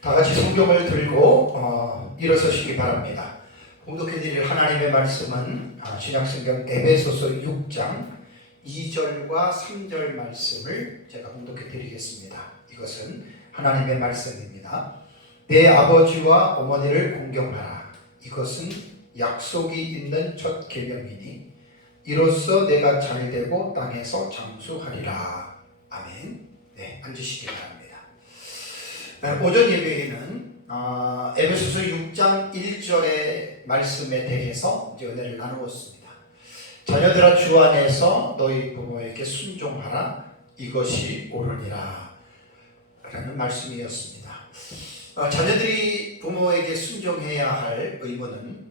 다 같이 성경을 들고 일어서시기 바랍니다. 봉독해드릴 하나님의 말씀은 신약성경 에베소서 6장 2절과 3절 말씀을 제가 봉독해드리겠습니다. 이것은 하나님의 말씀입니다. 내 아버지와 어머니를 공경하라. 이것은 약속이 있는 첫 계명이니 이로써 내가 잘되고 땅에서 장수하리라. 아멘. 네, 앉으시기 바랍니다. 오전 예배에는 에베소서 6장 1절의 말씀에 대해서 이제 은혜를 나누었습니다. 자녀들아 주 안에서 너희 부모에게 순종하라. 이것이 옳으니라 라는 말씀이었습니다. 자녀들이 부모에게 순종해야 할 의무는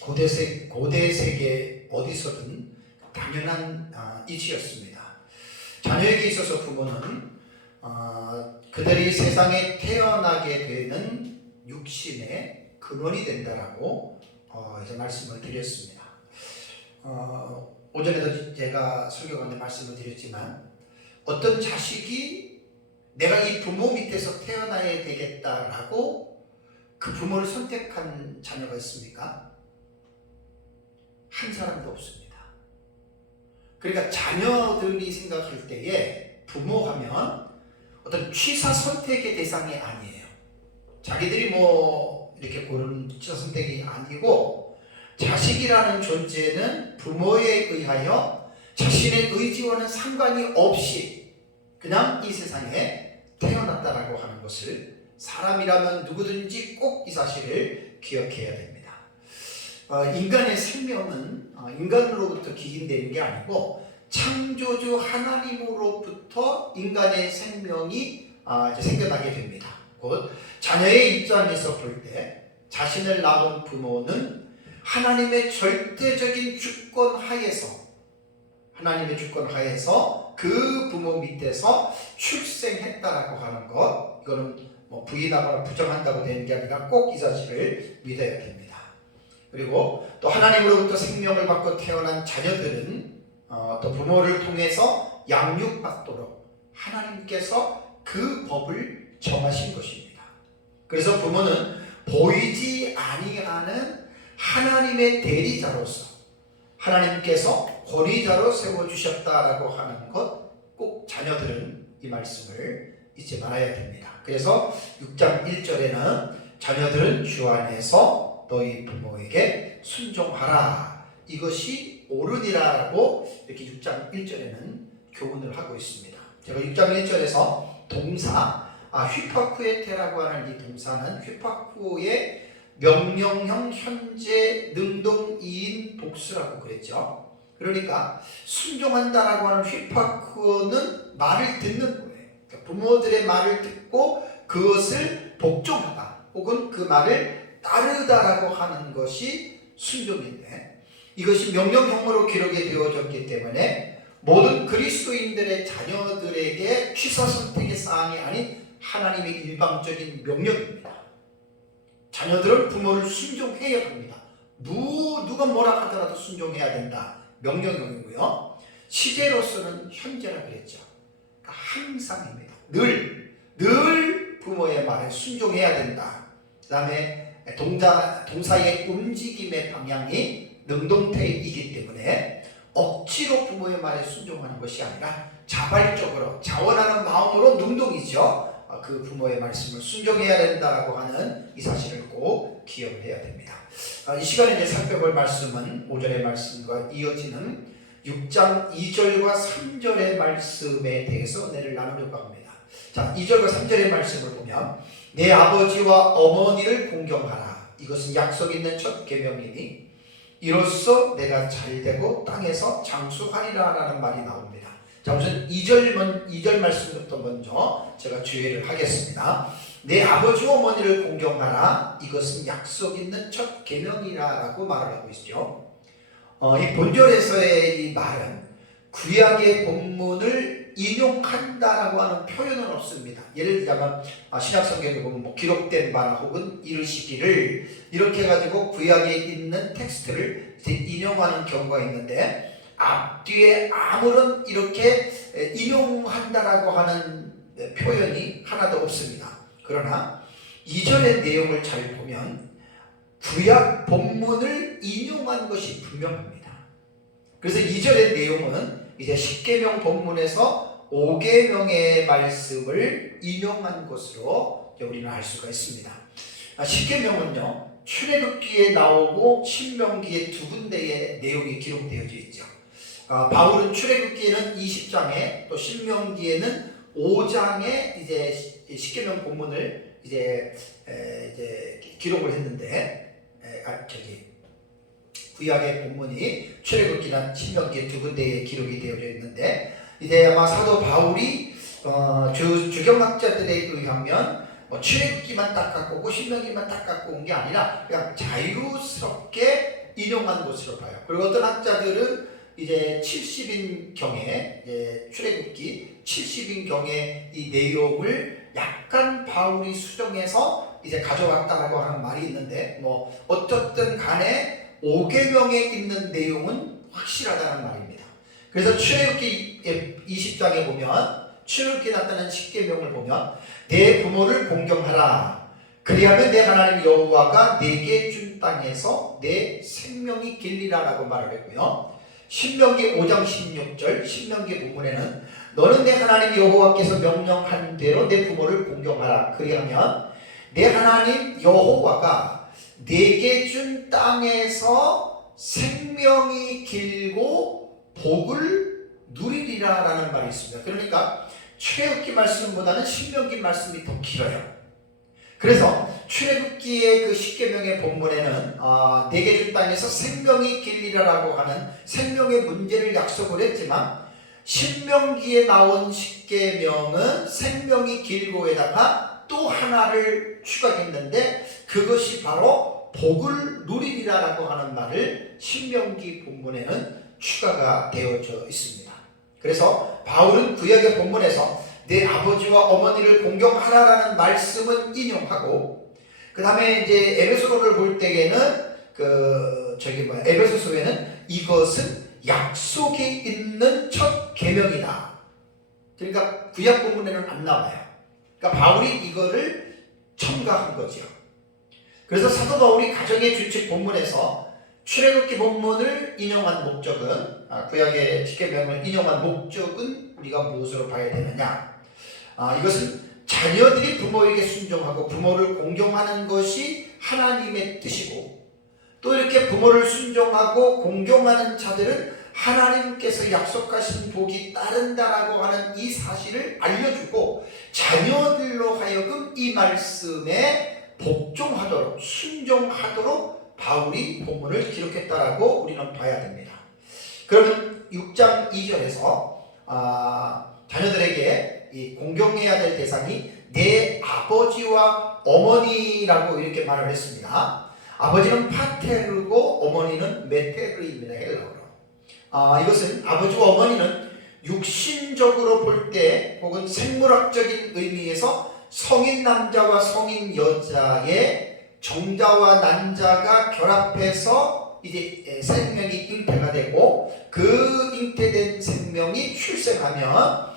고대 세계 어디서든 당연한 이치였습니다. 자녀에게 있어서 부모는 그들이 세상에 태어나게 되는 육신의 근원이 된다라고 이제 말씀을 드렸습니다. 오전에도 제가 설교 가운데 말씀을 드렸지만 어떤 자식이 내가 이 부모 밑에서 태어나야 되겠다라고 그 부모를 선택한 자녀가 있습니까? 한 사람도 없습니다. 그러니까 자녀들이 생각할 때에 부모하면 어떤 취사 선택의 대상이 아니에요. 자기들이 이렇게 고른 취사 선택이 아니고 자식이라는 존재는 부모에 의하여 자신의 의지와는 상관이 없이 그냥 이 세상에 태어났다라고 하는 것을 사람이라면 누구든지 꼭 이 사실을 기억해야 됩니다. 인간의 생명은 인간으로부터 기인되는 게 아니고 창조주 하나님으로부터 인간의 생명이 이제 생겨나게 됩니다. 곧 자녀의 입장에서 볼 때 자신을 낳은 부모는 하나님의 절대적인 주권 하에서 그 부모 밑에서 출생했다라고 하는 것, 이거는 부인하거나 부정한다고 되는 게 아니라 꼭 이 사실을 믿어야 됩니다. 그리고 또 하나님으로부터 생명을 받고 태어난 자녀들은 또 부모를 통해서 양육받도록 하나님께서 그 법을 정하신 것입니다. 그래서 부모는 보이지 아니하는 하나님의 대리자로서 하나님께서 권위자로 세워주셨다라고 하는 것, 꼭 자녀들은 이 말씀을 잊지 말아야 됩니다. 그래서 6장 1절에는 자녀들은 주 안에서 너희 부모에게 순종하라. 이것이 옳으니라라고 이렇게 6장 1절에는 교훈을 하고 있습니다. 제가 6장 1절에서 동사 휘파쿠에테라고 하는 이 동사는 휘파쿠의 명령형 현재 능동이인 복수라고 그랬죠. 그러니까 순종한다라고 하는 휘파쿠는 말을 듣는 거예요. 그러니까 부모들의 말을 듣고 그것을 복종하다 혹은 그 말을 따르다라고 하는 것이 순종인데, 이것이 명령형으로 기록이 되어졌기 때문에 모든 그리스도인들의 자녀들에게 취사선택의 사항이 아닌 하나님의 일방적인 명령입니다. 자녀들은 부모를 순종해야 합니다. 누가 뭐라 하더라도 순종해야 된다. 명령형이고요. 시제로서는 현재라 그랬죠. 그러니까 항상입니다. 늘 부모의 말에 순종해야 된다. 그 다음에 동사의 움직임의 방향이 능동태이기 때문에 억지로 부모의 말에 순종하는 것이 아니라 자발적으로 자원하는 마음으로 능동이죠. 그 부모의 말씀을 순종해야 된다라고 하는 이 사실을 꼭 기억을 해야 됩니다. 이 시간에 이제 살펴볼 말씀은 5절의 말씀과 이어지는 6장 2절과 3절의 말씀에 대해서 은혜를 나누려고 합니다. 자, 2절과 3절의 말씀을 보면 내 아버지와 어머니를 공경하라. 이것은 약속 있는 첫 계명이니 이로써 내가 잘되고 땅에서 장수하리라 라는 말이 나옵니다. 자, 우선 2절 말씀부터 먼저 제가 주의를 하겠습니다. 내 아버지와 어머니를 공경하라. 이것은 약속 있는 첫 계명이라 라고 말을 하고 있죠. 이 본절에서의 이 말은 구약의 본문을 인용한다라고 하는 표현은 없습니다. 예를 들자면 신약성경에 보면 기록된 바나 혹은 이르시기를 이렇게 해가지고 구약에 있는 텍스트를 인용하는 경우가 있는데 앞뒤에 아무런 이렇게 인용한다라고 하는 표현이 하나도 없습니다. 그러나 2절의 내용을 잘 보면 구약 본문을 인용한 것이 분명합니다. 그래서 2절의 내용은 이제 십계명 본문에서 5계명의 말씀을 인용한 것으로 우리는 알 수가 있습니다. 십계명은요, 출애굽기에 나오고 신명기에 두 군데의 내용이 기록되어져 있죠. 바울은 출애굽기에는 20장에 또 신명기에는 5장에 이제 십계명 본문을 이제 기록을 했는데, 구약의 본문이 출애굽기나 신명기 두 군데에 기록이 되어져 있는데, 이제 아마 사도 바울이 주경학자들에 의하면 출애굽기만 딱 갖고 오고 신명기만 딱 갖고 온 게 아니라 그냥 자유스럽게 인용한 것으로 봐요. 그리고 어떤 학자들은 이제 70인경에 출애굽기 70인경의 이 내용을 약간 바울이 수정해서 이제 가져왔다라고 하는 말이 있는데, 뭐 어떻든 간에 5계명에 있는 내용은 확실하다는 말입니다. 그래서 출애굽기 20장에 보면, 출애굽기에 나타난 10계명을 보면 내 부모를 공경하라, 그리하면 내 하나님 여호와가 내게 준 땅에서 내 생명이 길리라 라고 말을 했고요. 신명기 5장 16절 신명기 본문에는 너는 내 하나님 여호와께서 명령한 대로 내 부모를 공경하라, 그리하면 내 하나님 여호와가 내게 준 땅에서 생명이 길고 복을 누리리라 라는 말이 있습니다. 그러니까 출애굽기 말씀보다는 신명기 말씀이 더 길어요. 그래서 출애굽기의 그 10계명의 본문에는 내게 준 땅에서 생명이 길리라라고 하는 생명의 문제를 약속을 했지만, 신명기에 나온 10계명은 생명이 길고에다가 또 하나를 추가했는데, 그것이 바로 복을 누리리라라고 하는 말을 신명기 본문에는 추가가 되어져 있습니다. 그래서 바울은 구약의 본문에서 내 아버지와 어머니를 공경하라라는 말씀은 인용하고, 그 다음에 이제 에베소서를 볼 때에는 에베소서에는 이것은 약속이 있는 첫 계명이다. 그러니까 구약 본문에는 안 나와요. 그러니까 바울이 이거를 첨가한 거죠. 그래서 사도 바울이 가정의 규칙 본문에서 출애굽기 본문을 인용한 목적은, 구약의 10계명을 인용한 목적은 우리가 무엇으로 봐야 되느냐? 이것은 자녀들이 부모에게 순종하고 부모를 공경하는 것이 하나님의 뜻이고, 또 이렇게 부모를 순종하고 공경하는 자들은 하나님께서 약속하신 복이 따른다라고 하는 이 사실을 알려주고, 자녀들로 하여금 이 말씀에 복종하도록 순종하도록 바울이 본문을 기록했다라고 우리는 봐야 됩니다. 그러면 6장 2절에서 자녀들에게 이 공경해야 될 대상이 내 아버지와 어머니라고 이렇게 말을 했습니다. 아버지는 파테르고 어머니는 메테르입니다. 헬라어로. 이것은 아버지와 어머니는 육신적으로 볼 때 혹은 생물학적인 의미에서 성인 남자와 성인 여자의 정자와 난자가 결합해서 이제 생명이 잉태가 되고, 그 잉태된 생명이 출생하면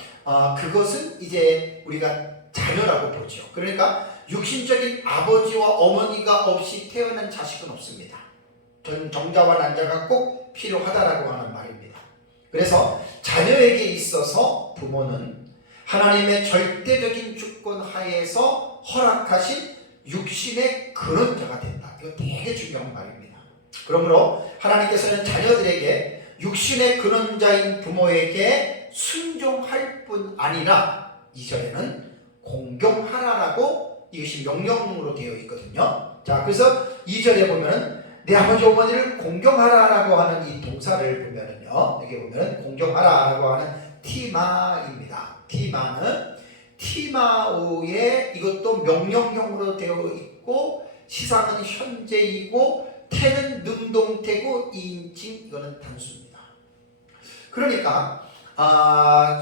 그것은 이제 우리가 자녀라고 보죠. 그러니까 육신적인 아버지와 어머니가 없이 태어난 자식은 없습니다. 정자와 난자가 꼭 필요하다라고 하는 말입니다. 그래서 자녀에게 있어서 부모는 하나님의 절대적인 주권 하에서 허락하신 육신의 근원자가 된다. 이거 되게 중요한 말입니다. 그러므로 하나님께서는 자녀들에게 육신의 근원자인 부모에게 순종할 뿐 아니라 2절에는 공경하라라고 이것이 명령으로 되어 있거든요. 자, 그래서 2절에 보면은 내 아버지 어머니를 공경하라라고 하는 이 동사를 보면은요, 여기 보면은 공경하라라고 하는 티마입니다. 티마는 티마오의 이것도 명령형으로 되어 있고, 시상은 현재이고, 태는 능동태고, 이인칭 이거는 단수입니다. 그러니까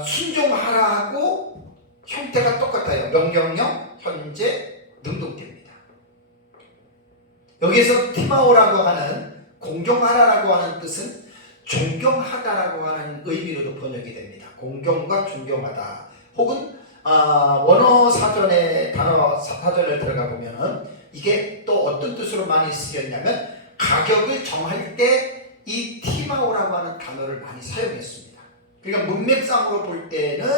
순종하라고 형태가 똑같아요. 명령형, 현재, 능동태입니다. 여기에서 티마오라고 하는 공경하라라고 하는 뜻은 존경하다라고 하는 의미로도 번역이 됩니다. 공경과 존경하다, 혹은 원어 사전에 단어 사전을 들어가 보면은 이게 또 어떤 뜻으로 많이 쓰였냐면 가격을 정할 때 이 티마오라고 하는 단어를 많이 사용했습니다. 그러니까 문맥상으로 볼 때는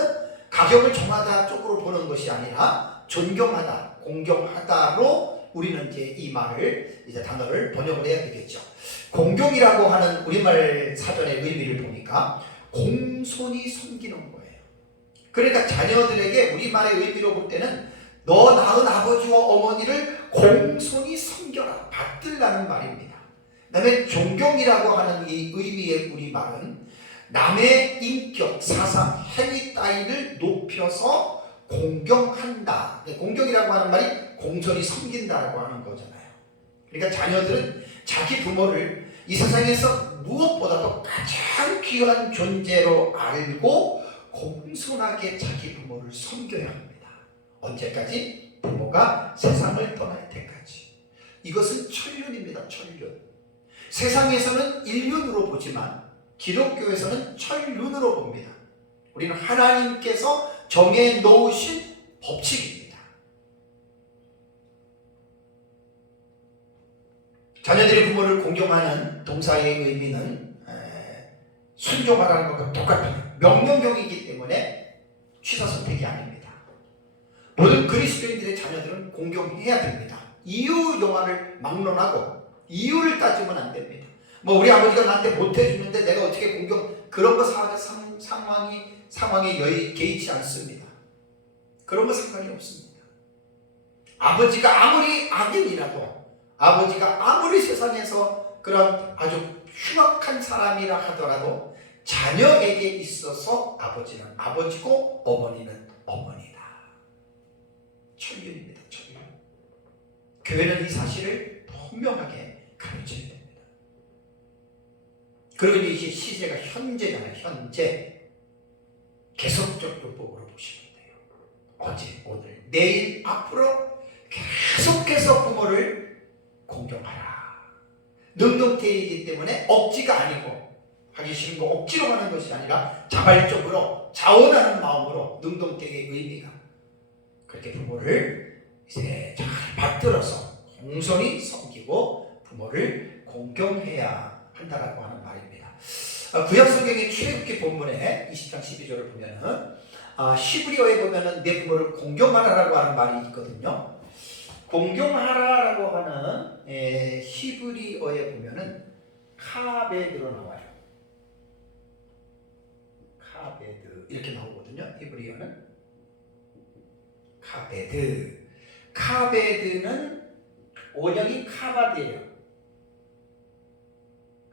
가격을 정하다 쪽으로 보는 것이 아니라 존경하다, 공경하다로 우리는 이제 이 말을 이제 단어를 번역을 해야 되겠죠. 공경이라고 하는 우리말 사전의 의미를 보니까 공손히 섬기는 거예요. 그러니까 자녀들에게 우리말의 의미로 볼 때는 너 낳은 아버지와 어머니를 공손히 섬겨라, 받들라는 말입니다. 그 다음에 존경이라고 하는 이 의미의 우리말은 남의 인격, 사상, 행위 따위를 높여서 공경한다. 공경이라고 하는 말이 공손히 섬긴다라고 하는 거잖아요. 그러니까 자녀들은 자기 부모를 이 세상에서 무엇보다도 가장 귀한 존재로 알고 공손하게 자기 부모를 섬겨야 합니다. 언제까지? 부모가 세상을 떠날 때까지. 이것은 천륜입니다. 천륜. 세상에서는 일륜으로 보지만 기독교에서는 천륜으로 봅니다. 우리는 하나님께서 정해 놓으신 법칙입니다. 자녀들의 부모를 공경하는 동사의 의미는 순종하라는 것과 똑같아요. 명령형이기 때문에 취사 선택이 아닙니다. 모든 그리스도인들의 자녀들은 공경해야 됩니다. 이유 여하를 막론하고 이유를 따지면 안 됩니다. 뭐 우리 아버지가 나한테 못 해주는데 내가 어떻게 그런 거 상황에 개의치 않습니다. 그런 거 상관이 없습니다. 아버지가 아무리 악인이라도, 아버지가 아무리 세상에서 그런 아주 흉악한 사람이라 하더라도 자녀에게 있어서 아버지는 아버지고 어머니는 어머니다. 천륜입니다. 천륜. 교회는 이 사실을 분명하게 가르쳐야 됩니다. 그리고 이제 시제가 현재잖아요. 현재. 계속적 율법으로 보시면 돼요. 어제, 오늘, 내일, 앞으로 계속해서 부모를 공경하라. 능동태이기 때문에 억지가 아니고, 하기 싫은 거 억지로 하는 것이 아니라 자발적으로 자원하는 마음으로 능동태의 의미가 그렇게 부모를 이제 잘 받들어서 공손히 섬기고 부모를 공경해야 한다라고 하는 말입니다. 구약 성경의 출애굽기 본문에 20장 12절을 보면은 히브리어에 보면은 내 부모를 공경하라라고 하는 말이 있거든요. 공경하라라고 하는 히브리어에 보면은 카베드로 나와요. 카베드 이렇게 나오거든요. 히브리어는 카베드. 카베드는 원형이 카바드예요.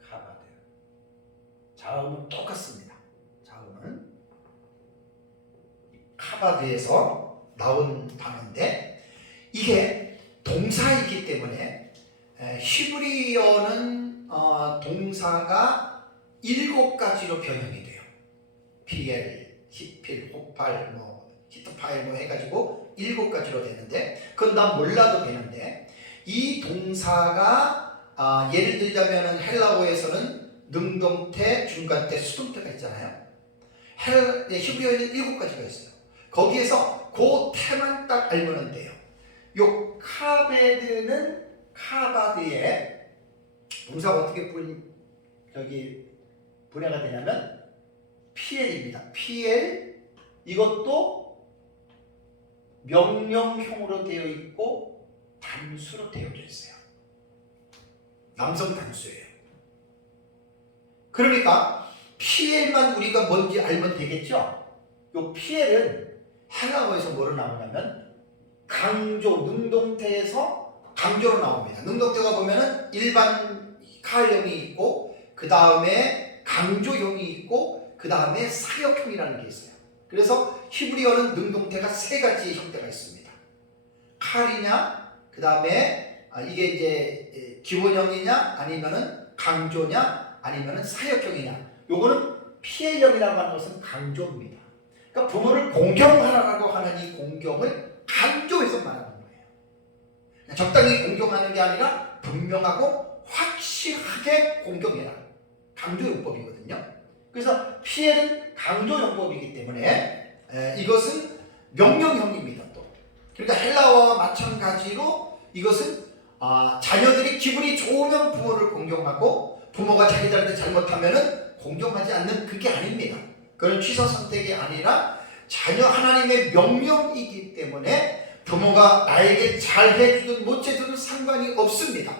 카바드. 자음은 똑같습니다. 자음은 카바드에서 나온 단어인데 이게 동사이기 때문에 히브리어는 동사가 7가지로 변형이 돼요. 피엘, 히필, 호팔, 히트파일 해가지고 7가지로 되는데 그건 난 몰라도 되는데 이 동사가 예를 들자면 헬라어에서는 능동태, 중간태, 수동태가 있잖아요. 히브리어에는 7가지가 있어요. 거기에서 그 태만 딱 알면 돼요. 요 카베드는 카바드의 동사가 어떻게 분해가 되냐면 피엘입니다. 피엘 이것도 명령형으로 되어 있고 단수로 되어져 있어요. 남성 단수예요. 그러니까 피엘만 우리가 뭔지 알면 되겠죠? 요 피엘은 헬라어에서 뭐로 나오냐면 강조, 능동태에서 강조로 나옵니다. 능동태가 보면은 일반 가형이 있고 그 다음에 강조형이 있고 그 다음에 사역형이라는 게 있어요. 그래서 히브리어는 능동태가 3가지의 형태가 있습니다. 칼이냐, 그 다음에 이게 이제 기본형이냐, 아니면은 강조냐, 아니면은 사역형이냐. 요거는 피해형이라고 하는 것은 강조입니다. 그러니까 부모를 공경하라고 하는 이 공경을 강조해서 말하는 거예요. 적당히 공경하는 게 아니라 분명하고 확실하게 공경해라. 강조용법이거든요. 그래서 피해는 강조용법이기 때문에 이것은 명령형입니다. 또 그러니까 헬라어와 마찬가지로 이것은 자녀들이 기분이 좋으면 부모를 공경하고 부모가 자기들한테 잘못하면은 공경하지 않는 그게 아닙니다. 그런 취사 선택이 아니라 자녀 하나님의 명령이기 때문에 부모가 나에게 잘해주든 못해주든 상관이 없습니다.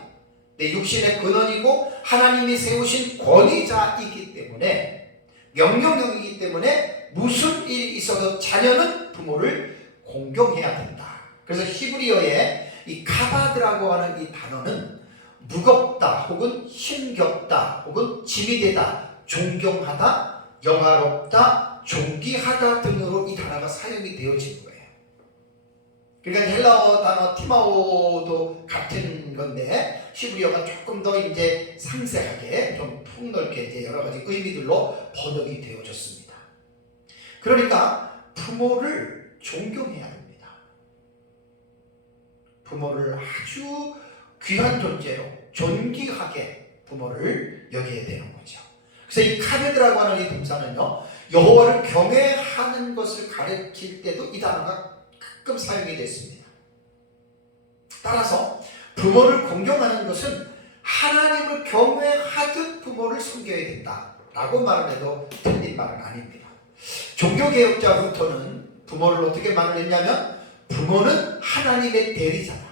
내 육신의 근원이고 하나님이 세우신 권위자이기 때문에 명령형이기 때문에 무슨 일이 있어도 자녀는 부모를 공경해야 된다. 그래서 히브리어에 이 카바드라고 하는 이 단어는 무겁다 혹은 힘겹다 혹은 짐이 되다, 존경하다, 영화롭다, 존귀하다 등으로 이 단어가 사용이 되어진 거예요. 그러니까 헬라어 단어 티마오도 같은 건데 히브리어가 조금 더 이제 상세하게 좀 폭넓게 이제 여러 가지 의미들로 번역이 되어졌습니다. 그러니까 부모를 존경해야 됩니다. 부모를 아주 귀한 존재로 존귀하게 부모를 여겨야 되는 거죠. 그래서 이 카베드라고 하는 이 동사는요, 여호와를 경외하는 것을 가르칠 때도 이 단어가 가끔 사용이 됐습니다. 따라서 부모를 공경하는 것은 하나님을 경외하듯 부모를 섬겨야 된다라고 말을 해도 틀린 말은 아닙니다. 종교개혁자 루터는 부모를 어떻게 말을 했냐면 부모는 하나님의 대리자다.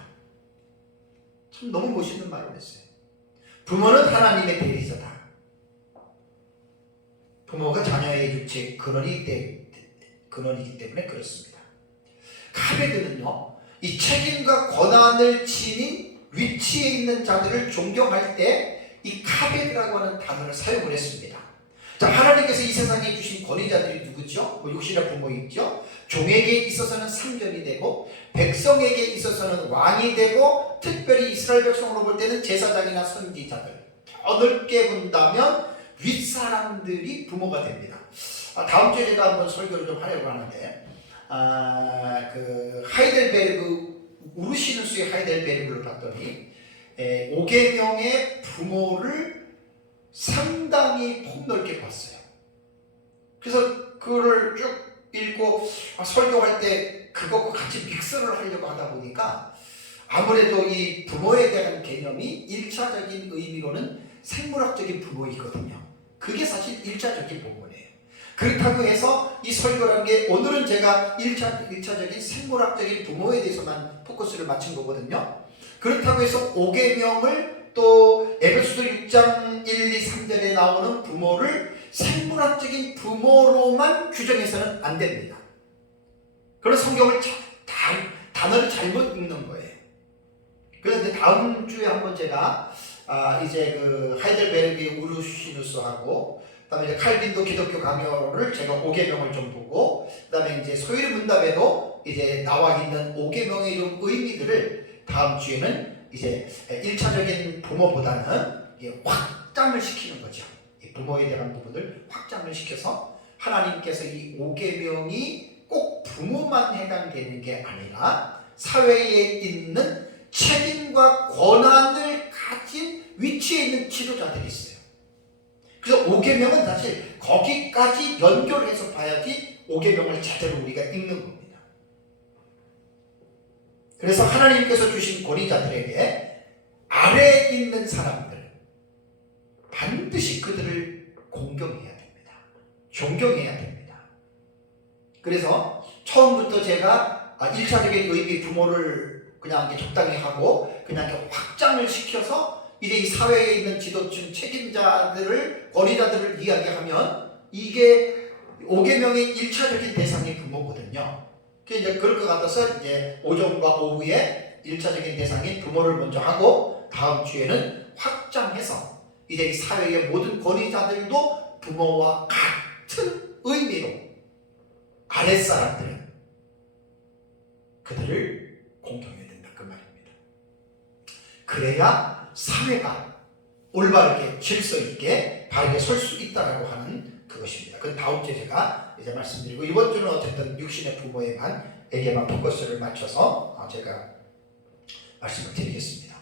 참 너무 멋있는 말을 했어요. 부모는 하나님의 대리자다. 부모가 자녀의 육체의 근원이기 때문에 그렇습니다. 카베드는요, 이 책임과 권한을 지닌 위치에 있는 자들을 존경할 때 이 카베드라고 하는 단어를 사용을 했습니다. 자, 하나님께서 이 세상에 주신 권위자들이 누구죠? 육신의 부모 있죠? 종에게 있어서는 상전이 되고 백성에게 있어서는 왕이 되고 특별히 이스라엘 백성으로 볼 때는 제사장이나 선지자들, 더 넓게 본다면 윗사람들이 부모가 됩니다. 다음 주에 제가 한번 설교를 좀 하려고 하는데 그 하이델베르그 우르시누스의 하이델베르그를 봤더니 5계명의 부모를 상당히 폭넓게 봤어요. 그래서 그거를 쭉 읽고 설교할 때 그것과 같이 믹스를 하려고 하다 보니까 아무래도 이 부모에 대한 개념이 1차적인 의미로는 생물학적인 부모이거든요. 그게 사실 1차적인 부모예요. 그렇다고 해서 이 설교라는 게 오늘은 제가 1차적인 생물학적인 부모에 대해서만 포커스를 맞춘 거거든요. 그렇다고 해서 5계명을 또 에베소서 6장 1, 2, 3절에 나오는 부모를 생물학적인 부모로만 규정해서는 안 됩니다. 그런 성경을 단어를 잘못 읽는 거예요. 그래서 다음 주에 한번 제가 이제 그 하이델베르그 우르시누스하고 그다음에 이제 칼빈도 기독교 강요를 제가 5계명을 좀 보고 그다음에 이제 소유리 문답에도 이제 나와 있는 5계명의 좀 의미들을 다음 주에는 이제 1차적인 부모보다는 확장을 시키는 거죠. 이 부모에 대한 부분을 확장을 시켜서 하나님께서 이 5계명이 꼭 부모만 해당되는 게 아니라 사회에 있는 책임과 권한을 가진 위치에 있는 지도자들이 있어요. 그래서 5계명은 사실 거기까지 연결해서 봐야지 5계명을 제대로 우리가 읽는 겁니다. 그래서 하나님께서 주신 권위자들에게 아래에 있는 사람들 반드시 그들을 공경해야 됩니다. 존경해야 됩니다. 그래서 처음부터 제가 1차적인 의미 부모를 그냥 적당히 하고 그냥 확장을 시켜서 이제 이 사회에 있는 지도층 책임자들을 권위자들을 이야기하면 이게 5계명의 1차적인 대상이 부모거든요. 이제 그럴 것 같아서 이제 오전과 오후에 1차적인 대상인 부모를 먼저 하고 다음 주에는 확장해서 이제 이 사회의 모든 권위자들도 부모와 같은 의미로 아랫사람들은 그들을 공경해야 된다 그 말입니다. 그래야 사회가 올바르게 질서 있게 바르게 설 수 있다라고 하는 그것입니다. 그 다음 주에 제가 이제 말씀드리고 이번 주는 어쨌든 육신의 부모에게만 포커스를 맞춰서 제가 말씀을 드리겠습니다.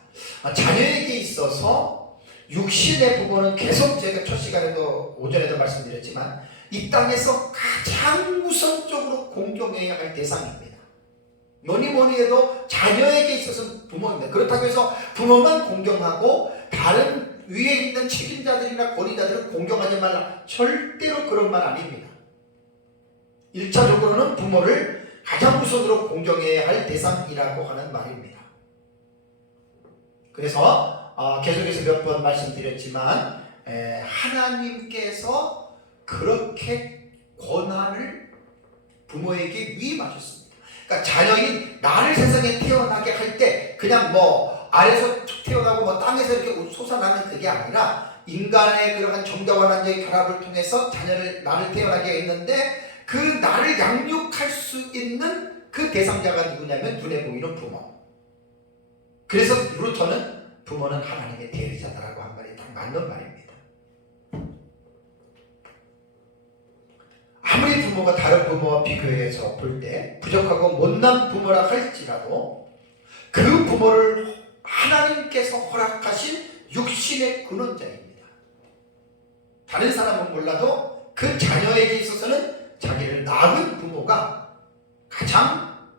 자녀에게 있어서 육신의 부모는 계속 제가 첫 시간에도 오전에도 말씀드렸지만 이 땅에서 가장 우선적으로 공경해야 할 대상입니다. 뭐니 뭐니 해도 자녀에게 있어서 부모입니다. 그렇다고 해서 부모만 공경하고 다른 위에 있는 책임자들이나 권위자들은 공경하지 말라. 절대로 그런 말 아닙니다. 1차적으로는 부모를 가장 우선으로 공경해야 할 대상이라고 하는 말입니다. 그래서 계속해서 몇 번 말씀드렸지만 하나님께서 그렇게 권한을 부모에게 위임하셨습니다. 그러니까 자녀인 나를 세상에 태어나게 할 때 그냥 뭐 아래에서 툭 태어나고 뭐 땅에서 이렇게 솟아나는 그게 아니라 인간의 그러한 정자와 난자의 결합을 통해서 나를 태어나게 했는데 그 나를 양육할 수 있는 그 대상자가 누구냐면 눈에 보이는 부모. 그래서 루터는 부모는 하나님의 대리자다라고 한 말이 딱 맞는 말입니다. 아무리 부모가 다른 부모와 비교해서 볼 때 부족하고 못난 부모라 할지라도 그 부모를 하나님께서 허락하신 육신의 근원자입니다. 다른 사람은 몰라도 그 자녀에게 있어서는 자기를 낳은 부모가 가장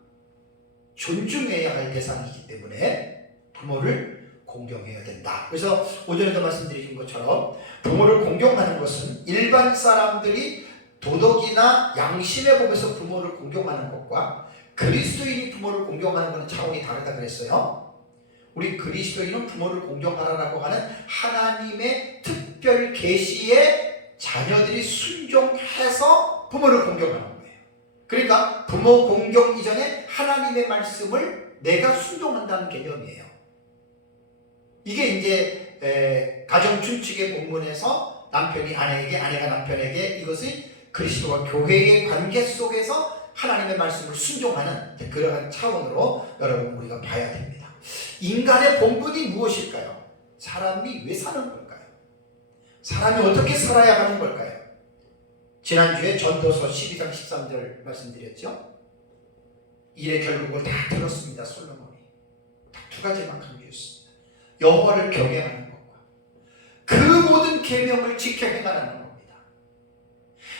존중해야 할 대상이기 때문에 부모를 공경해야 된다. 그래서 오전에도 말씀드린 것처럼 부모를 공경하는 것은 일반 사람들이 도덕이나 양심의 법에서 부모를 공경하는 것과 그리스도인이 부모를 공경하는 것은 차원이 다르다 그랬어요. 우리 그리스도인은 부모를 공경하라고 하는 하나님의 특별 계시에 자녀들이 순종해서 부모를 공경하는 거예요. 그러니까 부모 공경 이전에 하나님의 말씀을 내가 순종한다는 개념이에요. 이게 이제 가정 준칙의 본문에서 남편이 아내에게, 아내가 남편에게 이것이 그리스도와 교회의 관계 속에서 하나님의 말씀을 순종하는 그러한 차원으로 여러분 우리가 봐야 됩니다. 인간의 본분이 무엇일까요? 사람이 왜 사는 걸까요? 사람이 어떻게 살아야 하는 걸까요? 지난주에 전도서 12장 13절 말씀드렸죠? 일의 결국을 다 들었습니다. 솔로몬이 딱 두 가지만 강조했습니다. 여호와를 경외하는 것과 그 모든 계명을 지켜 행하는 겁니다.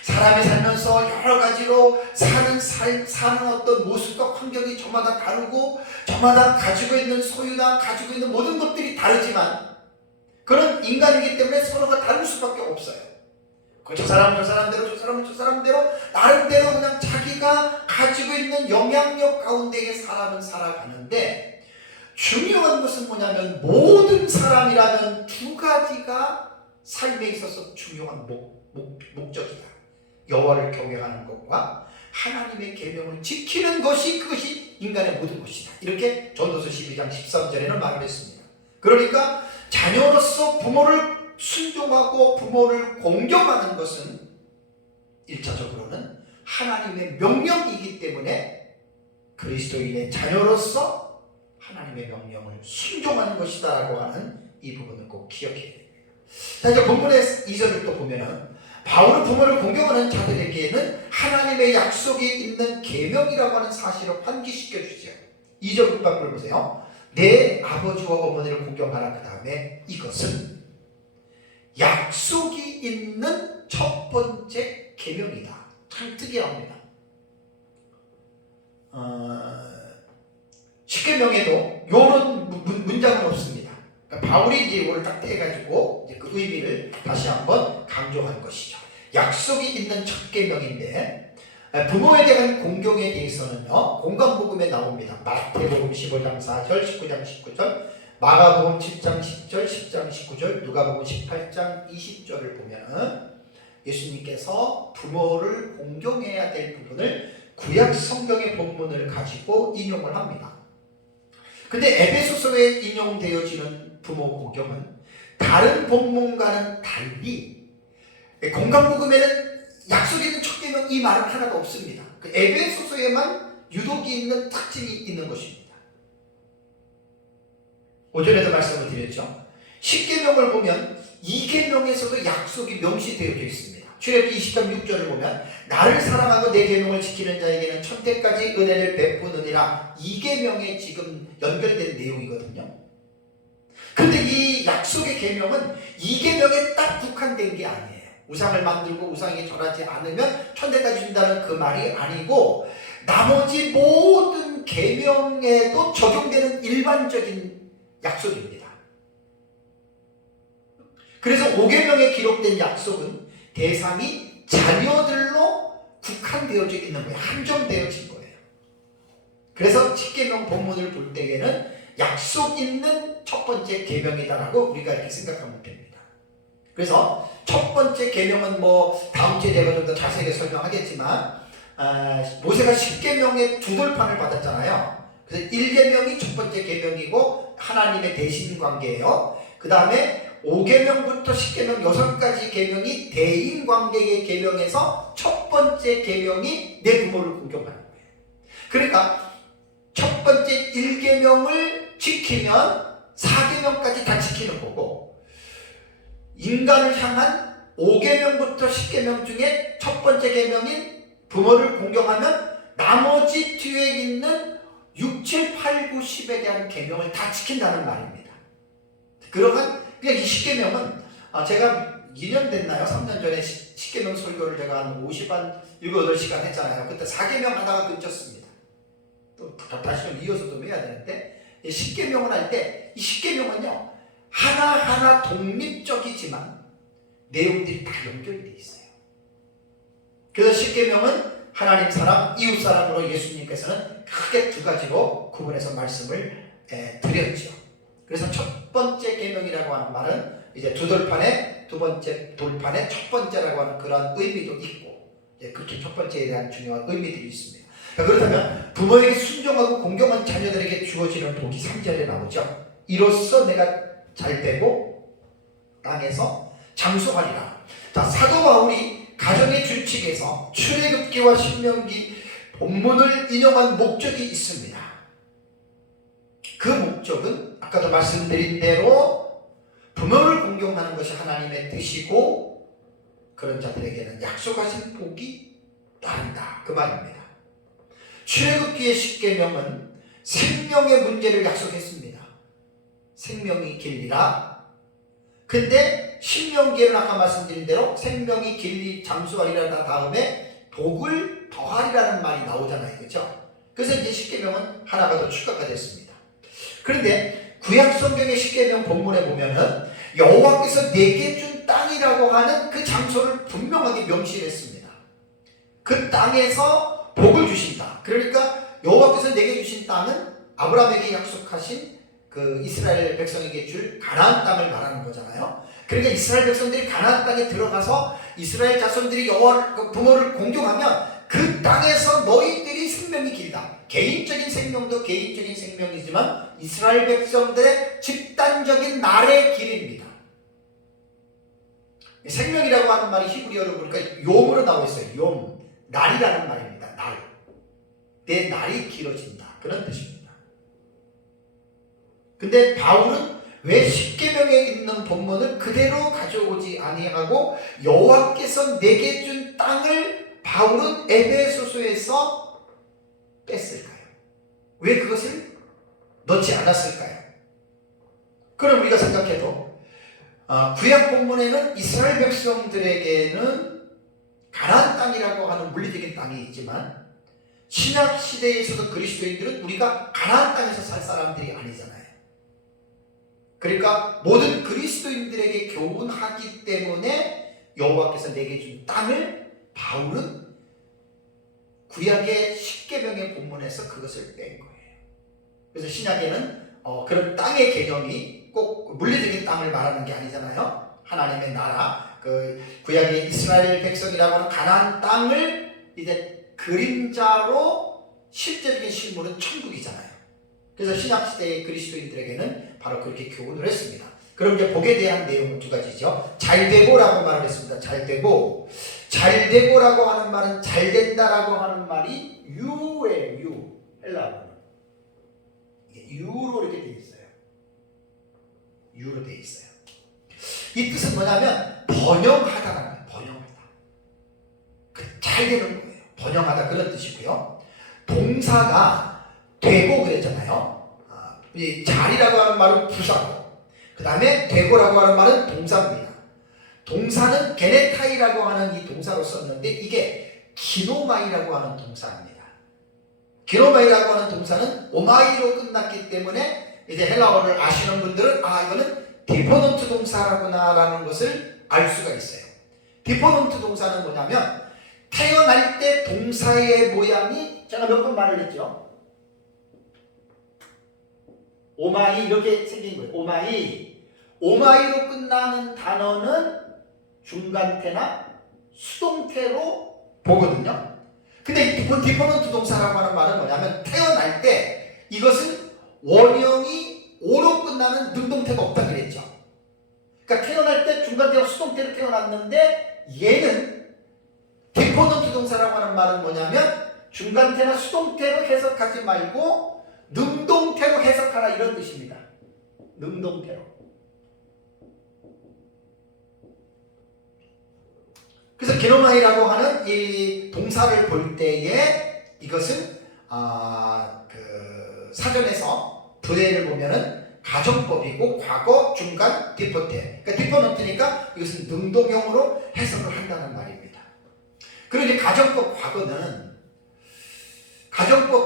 사람이 살면서 여러 가지로 사는 어떤 모습과 환경이 저마다 다르고 저마다 가지고 있는 소유나 가지고 있는 모든 것들이 다르지만 그런 인간이기 때문에 서로가 다를 수밖에 없어요. 저 사람은 저 사람대로, 저 사람은 저 사람대로 나름대로 그냥 자기가 가지고 있는 영향력 가운데에 사람은 살아가는데 중요한 것은 뭐냐면 모든 사람이라면 두 가지가 삶에 있어서 중요한 목적이다. 여호와를 경외하는 것과 하나님의 계명을 지키는 것이 그것이 인간의 모든 것이다. 이렇게 전도서 12장 13절에는 말을 했습니다. 그러니까 자녀로서 부모를 순종하고 부모를 공경하는 것은 1차적으로는 하나님의 명령이기 때문에 그리스도인의 자녀로서 하나님의 명령을 순종하는 것이다 라고 하는 이 부분을 꼭 기억해야 됩니다. 자, 이제 본문의 2절을 또 보면은 바울은 부모를 공경하는 자들에게는 하나님의 약속이 있는 계명이라고 하는 사실을 환기시켜 주죠. 2절 밑밥을 보세요. 내 아버지와 어머니를 공경하라. 그 다음에 이것은 약속이 있는 첫 번째 계명이다. 참 특이합니다. 10계명에도 이런 문장은 없습니다. 그러니까 바울이 이제 이걸 딱 떼가지고 그 의미를 다시 한번 강조한 것이죠. 약속이 있는 첫 계명인데 부모에 대한 공경에 대해서는요 공관복음에 나옵니다. 마태복음 15장 4절, 19장 19절, 마가복음 7장 10절, 10장 19절, 누가복음 18장 20절을 보면은 예수님께서 부모를 공경해야 될 부분을 구약 성경의 본문을 가지고 인용을 합니다. 근데 에베소서에 인용되어지는 부모 공경은 다른 본문과는 달리 공관복음에는 약속이 있는 첫 계명 이 말은 하나도 없습니다. 그 에베소서에만 유독이 있는 특징이 있는 것입니다. 오전에도 말씀을 드렸죠. 10계명을 보면 2계명에서도 약속이 명시되어져 있습니다. 출애굽기 20장 6절을 보면 나를 사랑하고 내 계명을 지키는 자에게는 천대까지 은혜를 베푸느니라. 2계명에 지금 연결된 내용이거든요. 근데 이 약속의 계명은 2계명에 딱 국한된 게 아니에요. 우상을 만들고 우상에게 절하지 않으면 천대까지 준다는 그 말이 아니고 나머지 모든 계명에도 적용되는 일반적인 약속입니다. 그래서 5계명에 기록된 약속은 대상이 자녀들로 국한되어져 있는 거예요. 한정되어진 거예요. 그래서 10계명 본문을 볼 때에는 약속 있는 첫 번째 계명이다라고 우리가 이렇게 생각하면 됩니다. 그래서 첫 번째 계명은 뭐 다음 주에 제가 좀 더 자세하게 설명하겠지만 모세가 10계명의 두 돌판을 받았잖아요. 그래서 1계명이 첫 번째 계명이고 하나님의 대신 관계예요. 그 다음에 5계명부터 10계명 6가지 계명이 대인관계의 계명에서 첫 번째 계명이 내 부모를 공경하는 거예요. 그러니까 첫 번째 1계명을 지키면 4계명까지 다 지키는 거고 인간을 향한 5계명부터 10계명 중에 첫 번째 계명인 부모를 공경하면 나머지 뒤에 있는 6, 7, 8, 9, 10에 대한 계명을 다 지킨다는 말입니다. 그러한 그냥 이 10계명은 제가 2년 됐나요? 3년 전에 10계명 설교를 제가 한 7, 8시간 했잖아요. 그때 4계명 하다가 끊겼습니다. 또 다시 좀 이어서 좀 해야 되는데 10계명을 할 때 이 10계명은요 하나하나 독립적이지만 내용들이 다 연결되어 있어요. 그래서 10계명은 하나님 사랑, 이웃 사랑으로 예수님께서는 크게 두 가지로 구분해서 말씀을 드렸죠. 그래서 첫 번째 계명이라고 하는 말은 이제 두 돌판의 두 번째 돌판의 첫 번째라고 하는 그런 의미도 있고 그렇게 첫 번째에 대한 중요한 의미들이 있습니다. 그렇다면 부모에게 순종하고 공경한 자녀들에게 주어지는 복이 3절에 나오죠. 이로써 내가 잘되고 땅에서 장수하리라. 자, 사도 바울이 가정의 규칙에서 출애굽기와 신명기 본문을 인용한 목적이 있습니다. 그 목적은 아까도 말씀드린 대로 부모를 공경하는 것이 하나님의 뜻이고 그런 자들에게는 약속하신 복이 따른다 그 말입니다. 출애굽기의 10계명은 생명의 문제를 약속했습니다. 생명이 길리라. 근데 신명기에는 아까 말씀드린 대로 생명이 길리 장수하리라 다음에 복을 더하리라는 말이 나오잖아요. 그렇죠? 그래서 이제 10계명은 하나가 더 추가가 됐습니다. 그런데 구약 성경의 10계명 본문에 보면은 여호와께서 내게 준 땅이라고 하는 그 장소를 분명하게 명시했습니다. 그 땅에서 복을 주신다. 그러니까 여호와께서 내게 주신 땅은 아브라함에게 약속하신 그 이스라엘 백성에게 줄 가나안 땅을 말하는 거잖아요. 그러니까 이스라엘 백성들이 가나안 땅에 들어가서 이스라엘 자손들이 여호와 부모를 공경하면 그 땅에서 너희들이 생명이 길다. 개인적인 생명도 개인적인 생명이지만 이스라엘 백성들의 집단적인 날의 길입니다. 생명이라고 하는 말이 히브리어로 보니까 용으로 나와 있어요. 용, 날이라는 말입니다. 날. 내 날이 길어진다. 그런 뜻입니다. 근데 바울은 왜 10계명에 있는 본문을 그대로 가져오지 아니하고 여호와께서 내게 준 땅을 바울은 에베소서에서 뺐을까요? 왜 그것을 넣지 않았을까요? 그럼 우리가 생각해도 구약 본문에는 이스라엘 백성들에게는 가나안 땅이라고 하는 물리적인 땅이 있지만 신약 시대에서도 그리스도인들은 우리가 가나안 땅에서 살 사람들이 아니잖아요. 그러니까 모든 그리스도인들에게 교훈하기 때문에 여호와께서 내게 준 땅을 바울은 구약의 10계명의 본문에서 그것을 뺀 거예요. 그래서 신약에는 그런 땅의 개념이 꼭 물리적인 땅을 말하는 게 아니잖아요. 하나님의 나라, 그 구약의 이스라엘 백성이라고 하는 가나안 땅을 이제 그림자로 실제적인 실물은 천국이잖아요. 그래서 신약 시대의 그리스도인들에게는 바로 그렇게 교훈을 했습니다. 그럼 이제 복에 대한 내용은 두 가지죠. 잘되고라고 말을 했습니다. 잘되고. 잘되고라고 하는 말은 잘된다라고 하는 말이 유예요. 유. 헬라어는. 유로 이렇게 되어 있어요. 유로 되어 있어요. 이 뜻은 뭐냐면 번영하다라는 거예요. 번영하다. 잘 되는 거예요. 번영하다 그런 뜻이고요. 동사가 되고 그랬잖아요. 이 잘이라고 하는 말은 부사고 그 다음에 되고라고 하는 말은 동사입니다. 동사는 게네타이라고 하는 이 동사로 썼는데 이게 기노마이라고 하는 동사입니다. 기노마이라고 하는 동사는 오마이로 끝났기 때문에 이제 헬라어를 아시는 분들은 이거는 디포넌트 동사라구나라는 것을 알 수가 있어요. 디포넌트 동사는 뭐냐면 태어날 때 동사의 모양이 제가 몇 번 말을 했죠. 오마이 이렇게 생긴 거예요. 오마이로 끝나는 단어는 중간태나 수동태로 보거든요. 근데 디포넌트 동사라고 하는 말은 뭐냐면 태어날 때 이것은 원형이 오로 끝나는 능동태가 없다 그랬죠. 그러니까 태어날 때 중간태와 수동태로 태어났는데 얘는 디포넌트 동사라고 하는 말은 뭐냐면 중간태나 수동태로 해석하지 말고 능동태로 해석하라 이런 뜻입니다. 능동태로. 그래서 기노마이라고 하는 이 동사를 볼 때에 이것은 그 사전에서 부해를 보면은 가정법이고 과거, 중간, 디포테. 그러니까 디포넌트니까 이것은 능동형으로 해석을 한다는 말입니다. 그리고 이제 가정법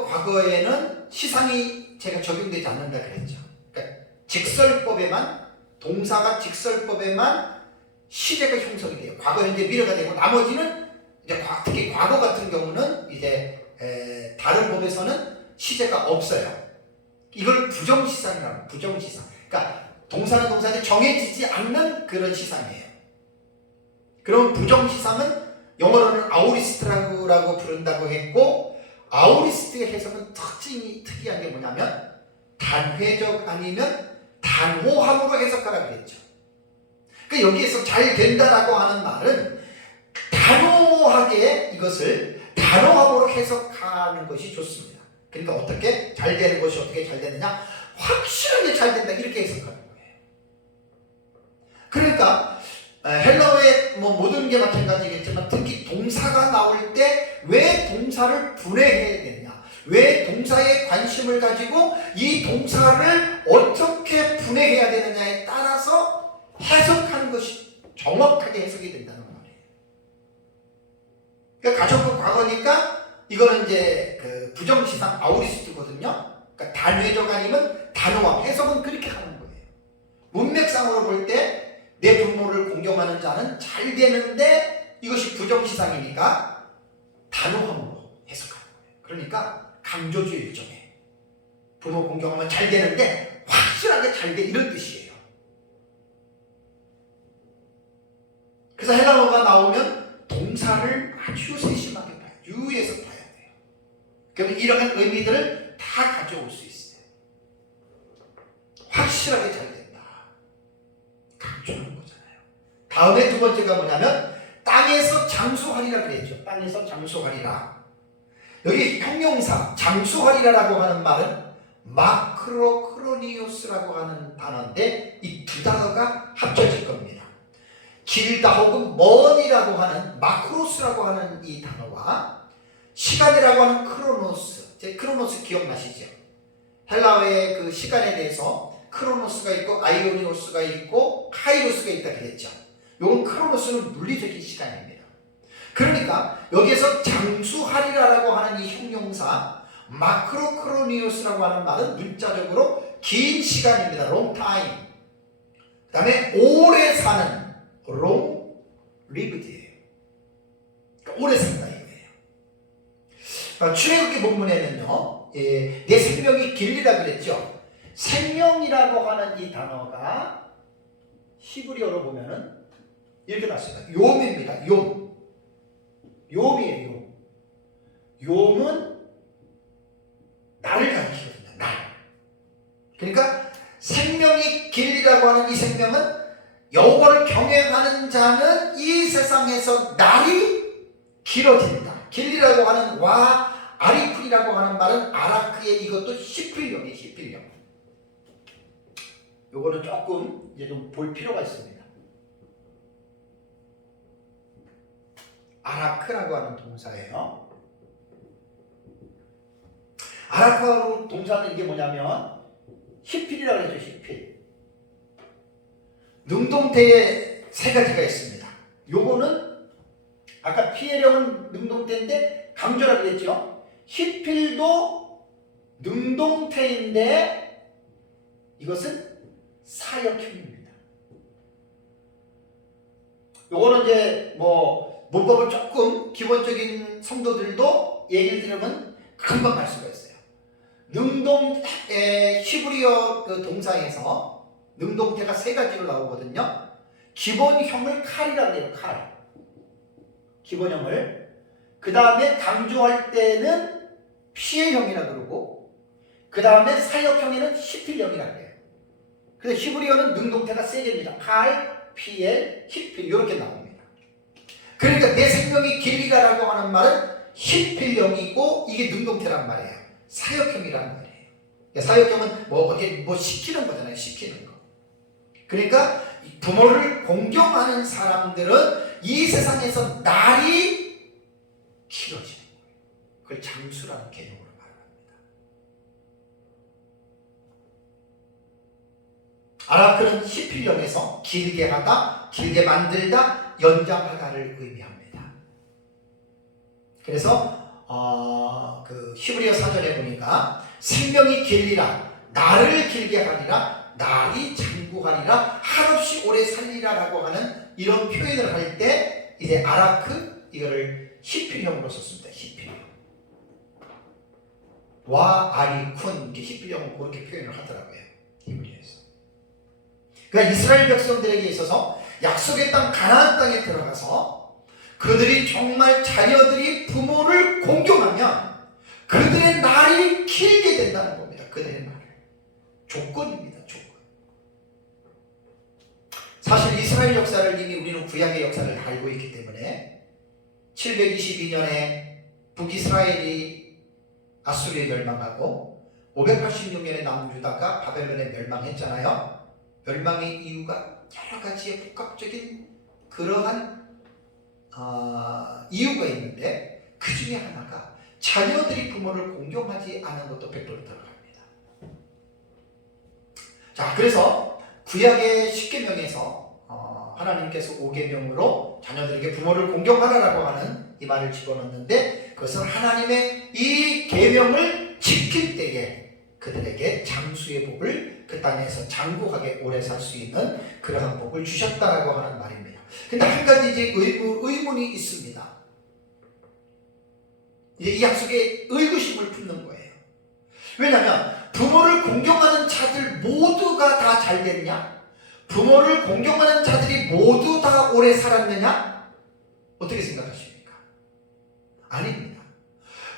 과거에는 시상이 제가 적용되지 않는다 그랬죠. 그러니까 직설법에만 동사가 직설법에만 시제가 형성이 돼요. 과거, 현재, 미래가 되고 나머지는 이제 특히 과거 같은 경우는 이제 다른 법에서는 시제가 없어요. 이걸 부정시상이라고 합니다. 부정시상. 그러니까 동사는 동사인데 정해지지 않는 그런 시상이에요. 그럼 부정시상은 영어로는 아우리스트라고 부른다고 했고 아우리스트의 해석은 특이한 게 뭐냐면 단회적 아니면 단호함으로 해석하라 그랬죠. 그러니까 여기에서 잘 된다라고 하는 말은 단호하게 이것을 단호함으로 해석하는 것이 좋습니다. 그러니까 어떻게 잘 되는 것이 어떻게 잘 되느냐? 확실하게 잘 된다 이렇게 해석하는 거예요. 그러니까 헬라어의 모든 게 마찬가지겠지만 특히 동사가 나올 때 왜 동사를 분해해야 되느냐? 왜 동사에 관심을 가지고 이 동사를 어떻게 분해해야 되느냐에 따라서 해석하는 것이 정확하게 해석이 된다는 말이에요. 그러니까 가정법 과거니까 이거는 이제 그 부정시상 아우리스트거든요. 그러니까 단회적 아니면 단호함. 해석은 그렇게 하는 거예요. 문맥상으로 볼 때 내 부모를 공경하는 자는 잘 되는데 이것이 부정시상이니까 단호함으로 해석하는 거예요. 그러니까 강조주의 일종의 부모 공경하면 잘 되는데 확실하게 잘 돼 이런 뜻이에요. 그래서 헬라어가 나오면 동사를 아주 세심하게 봐요. 유의해서 봐야 돼요. 그러면 이러한 의미들을 다 가져올 수 있어요. 확실하게 잘 된다. 강조하는 거잖아요. 다음에 두 번째가 뭐냐면 땅에서 장수하리라 그랬죠. 땅에서 장수하리라. 여기 형용사 장수하리라라고 하는 말은 마크로크로니오스라고 하는 단어인데 이 두 단어가 합쳐질 겁니다. 길다 혹은 먼이라고 하는 마크로스라고 하는 이 단어와 시간이라고 하는 크로노스, 크로노스 기억나시죠? 헬라어의 그 시간에 대해서 크로노스가 있고 아이오니오스가 있고 카이로스가 있다 그랬죠. 요건 크로노스는 물리적인 시간입니다. 그러니까 여기에서 장수하리라라고 하는 이 형용사 마크로크로니오스라고 하는 말은 문자적으로 긴 시간입니다. long time. 그 다음에 오래 사는 long lived예요. 그러니까 오래 산다 이거예요. 출애굽기 본문에는요, 내 생명이 길리라 그랬죠. 생명이라고 하는 이 단어가 히브리어로 보면은 이렇게 나왔습니다. 욤입니다. 욤. 욤이에요. 욤. 욤은 날을 가리키거든요. 날. 그러니까 생명이 길리라고 하는 이 생명은 여호와를 경외하는 자는 이 세상에서 날이 길어진다. 길리라고 하는 와 아리풀이라고 하는 말은 아라크의 이것도 시필령이에요. 시필령. 요거는 조금 이제 좀 볼 필요가 있습니다. 아라크라고 하는 동사예요. 아라크라고 동사는 이게 뭐냐면 히필이라고 했죠. 히필. 능동태의 세 가지가 있습니다. 요거는 아까 피해령은 능동태인데 강조라고 했죠. 히필도 능동태인데 이것은 사역형입니다. 요거는 이제 뭐 문법을 조금 기본적인 성도들도 얘기를 들으면 금방 알 수가 있어요. 히브리어 그 동사에서 능동태가 세 가지로 나오거든요. 기본형을 칼이라고 해요. 칼. 기본형을. 그 다음에 강조할 때는 피해형이라고 그러고, 그 다음에 사역형에는 히필형이라고 해요. 그래서 히브리어는 능동태가 세 개입니다. 칼, 피엘, 히필 이렇게 나옵니다. 그러니까 내 생명이 길리라고 하는 말은 히필형이고 이게 능동태란 말이에요. 사역형이란 말이에요. 사역형은 어디 시키는 거잖아요. 시키는 거. 그러니까 부모를 공경하는 사람들은 이 세상에서 날이 길어지는 거예요. 그걸 장수라는 개념으로 말합니다. 아라크는 히필령에서 길게 하다, 길게 만들다, 연장하다를 의미합니다. 그래서 그 히브리어 사전에 보니까 생명이 길리라, 날을 길게 하리라, 날이 장구하리라, 한없이 오래 살리라 라고 하는 이런 표현을 할 때 이제 아라크 이거를 히필형으로 썼습니다. 히필형. 와 아리쿤 히필형은 그렇게 표현을 하더라고요. 히브리어에서. 그러니까 이스라엘 백성들에게 있어서 약속의 땅 가나안 땅에 들어가서 그들이 정말 자녀들이 부모를 공경하면 그들의 날이 길게 된다는 겁니다. 그들의 날. 조건입니다. 조건. 사실 이스라엘 역사를 이미 우리는 구약의 역사를 다 알고 있기 때문에 722년에 북이스라엘이 아수리에 멸망하고 586년에 남유다가 바벨론에 멸망했잖아요. 멸망의 이유가 여러 가지의 복합적인 그러한 이유가 있는데 그 중에 하나가 자녀들이 부모를 공경하지 않은 것도 100% 들어갑니다. 자, 그래서 구약의 10계명에서 하나님께서 5계명으로 자녀들에게 부모를 공경하라라고 하는 이 말을 집어넣는데 그것은 하나님의 이 계명을 지킬 때에 그들에게 장수의 복을 그 땅에서 장구하게 오래 살 수 있는 그러한 복을 주셨다라고 하는 말입니다. 근데 한 가지 이제 의문이 있습니다. 이제 이 약속에 의구심을 품는 거예요. 왜냐하면 부모를 공경하는 자들 모두가 다 잘 됐냐? 부모를 공경하는 자들이 모두 다 오래 살았느냐? 어떻게 생각하십니까? 아닙니다.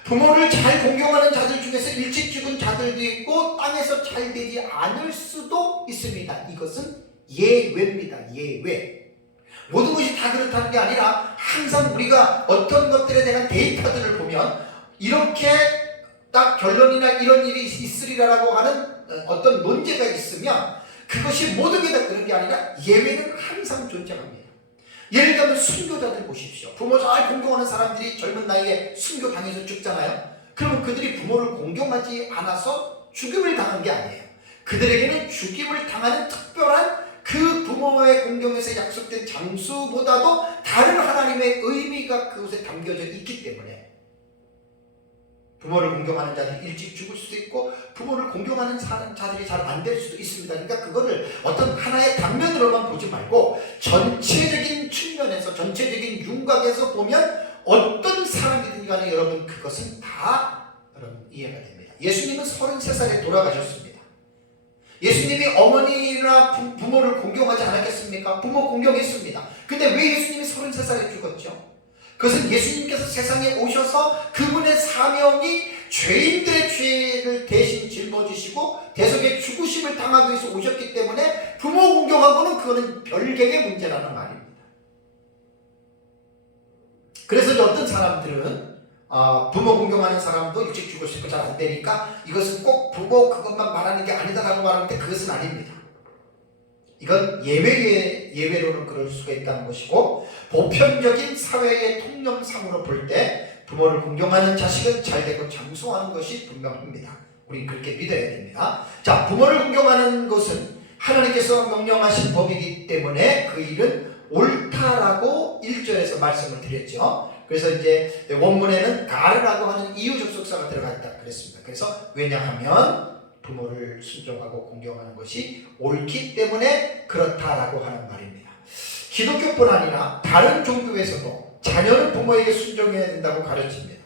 부모를 잘 공경하는 자들 중에서 일찍 죽은 자들도 있고 땅에서 잘 되지 않을 수도 있습니다. 이것은 예외입니다. 예외. 모든 것이 다 그렇다는 게 아니라 항상 우리가 어떤 것들에 대한 데이터들을 보면 이렇게 딱 결론이나 이런 일이 있으리라고 하는 어떤 논제가 있으면 그것이 모든 게 다 그런 게 아니라 예외는 항상 존재합니다. 예를 들면 순교자들 보십시오. 부모 잘 공경하는 사람들이 젊은 나이에 순교당해서 죽잖아요. 그러면 그들이 부모를 공경하지 않아서 죽임을 당한 게 아니에요. 그들에게는 죽임을 당하는 특별한 그 부모의 공경에서 약속된 장수보다도 다른 하나님의 의미가 그곳에 담겨져 있기 때문에 부모를 공경하는 자들이 일찍 죽을 수도 있고 부모를 공경하는 자들이 잘 안 될 수도 있습니다. 그러니까 그거를 어떤 하나의 단면으로만 보지 말고 전체적인 측면에서 전체적인 윤곽에서 보면 어떤 사람이든 간에 여러분 그것은 다 여러분 이해가 됩니다. 예수님은 33살에 돌아가셨습니다. 예수님이 어머니나 부모를 공경하지 않았겠습니까? 부모 공경했습니다. 근데 왜 예수님이 33살에 죽었죠? 그것은 예수님께서 세상에 오셔서 그분의 사명이 죄인들의 죄를 대신 짊어지시고 대속의 죽으심을 당하기 위해서 오셨기 때문에 부모 공경하고는 그거는 별개의 문제라는 말입니다. 그래서 어떤 사람들은 부모 공경하는 사람도 일찍 죽을 수 있고 잘 안 되니까 이것은 꼭 부모 그것만 말하는 게 아니다라고 말하는데 그것은 아닙니다. 이건 예외로는 그럴 수가 있다는 것이고 보편적인 사회의 통념상으로 볼 때 부모를 공경하는 자식은 잘되고 장수하는 것이 분명합니다. 우리는 그렇게 믿어야 됩니다. 자, 부모를 공경하는 것은 하나님께서 명령하신 법이기 때문에 그 일은 옳다라고 1절에서 말씀을 드렸죠. 그래서 이제 원문에는 가르라고 하는 이유 접속사가 들어가 있다 그랬습니다. 그래서 왜냐하면 부모를 순종하고 공경하는 것이 옳기 때문에 그렇다라고 하는 말입니다. 기독교뿐 아니라 다른 종교에서도 자녀는 부모에게 순종해야 된다고 가르칩니다.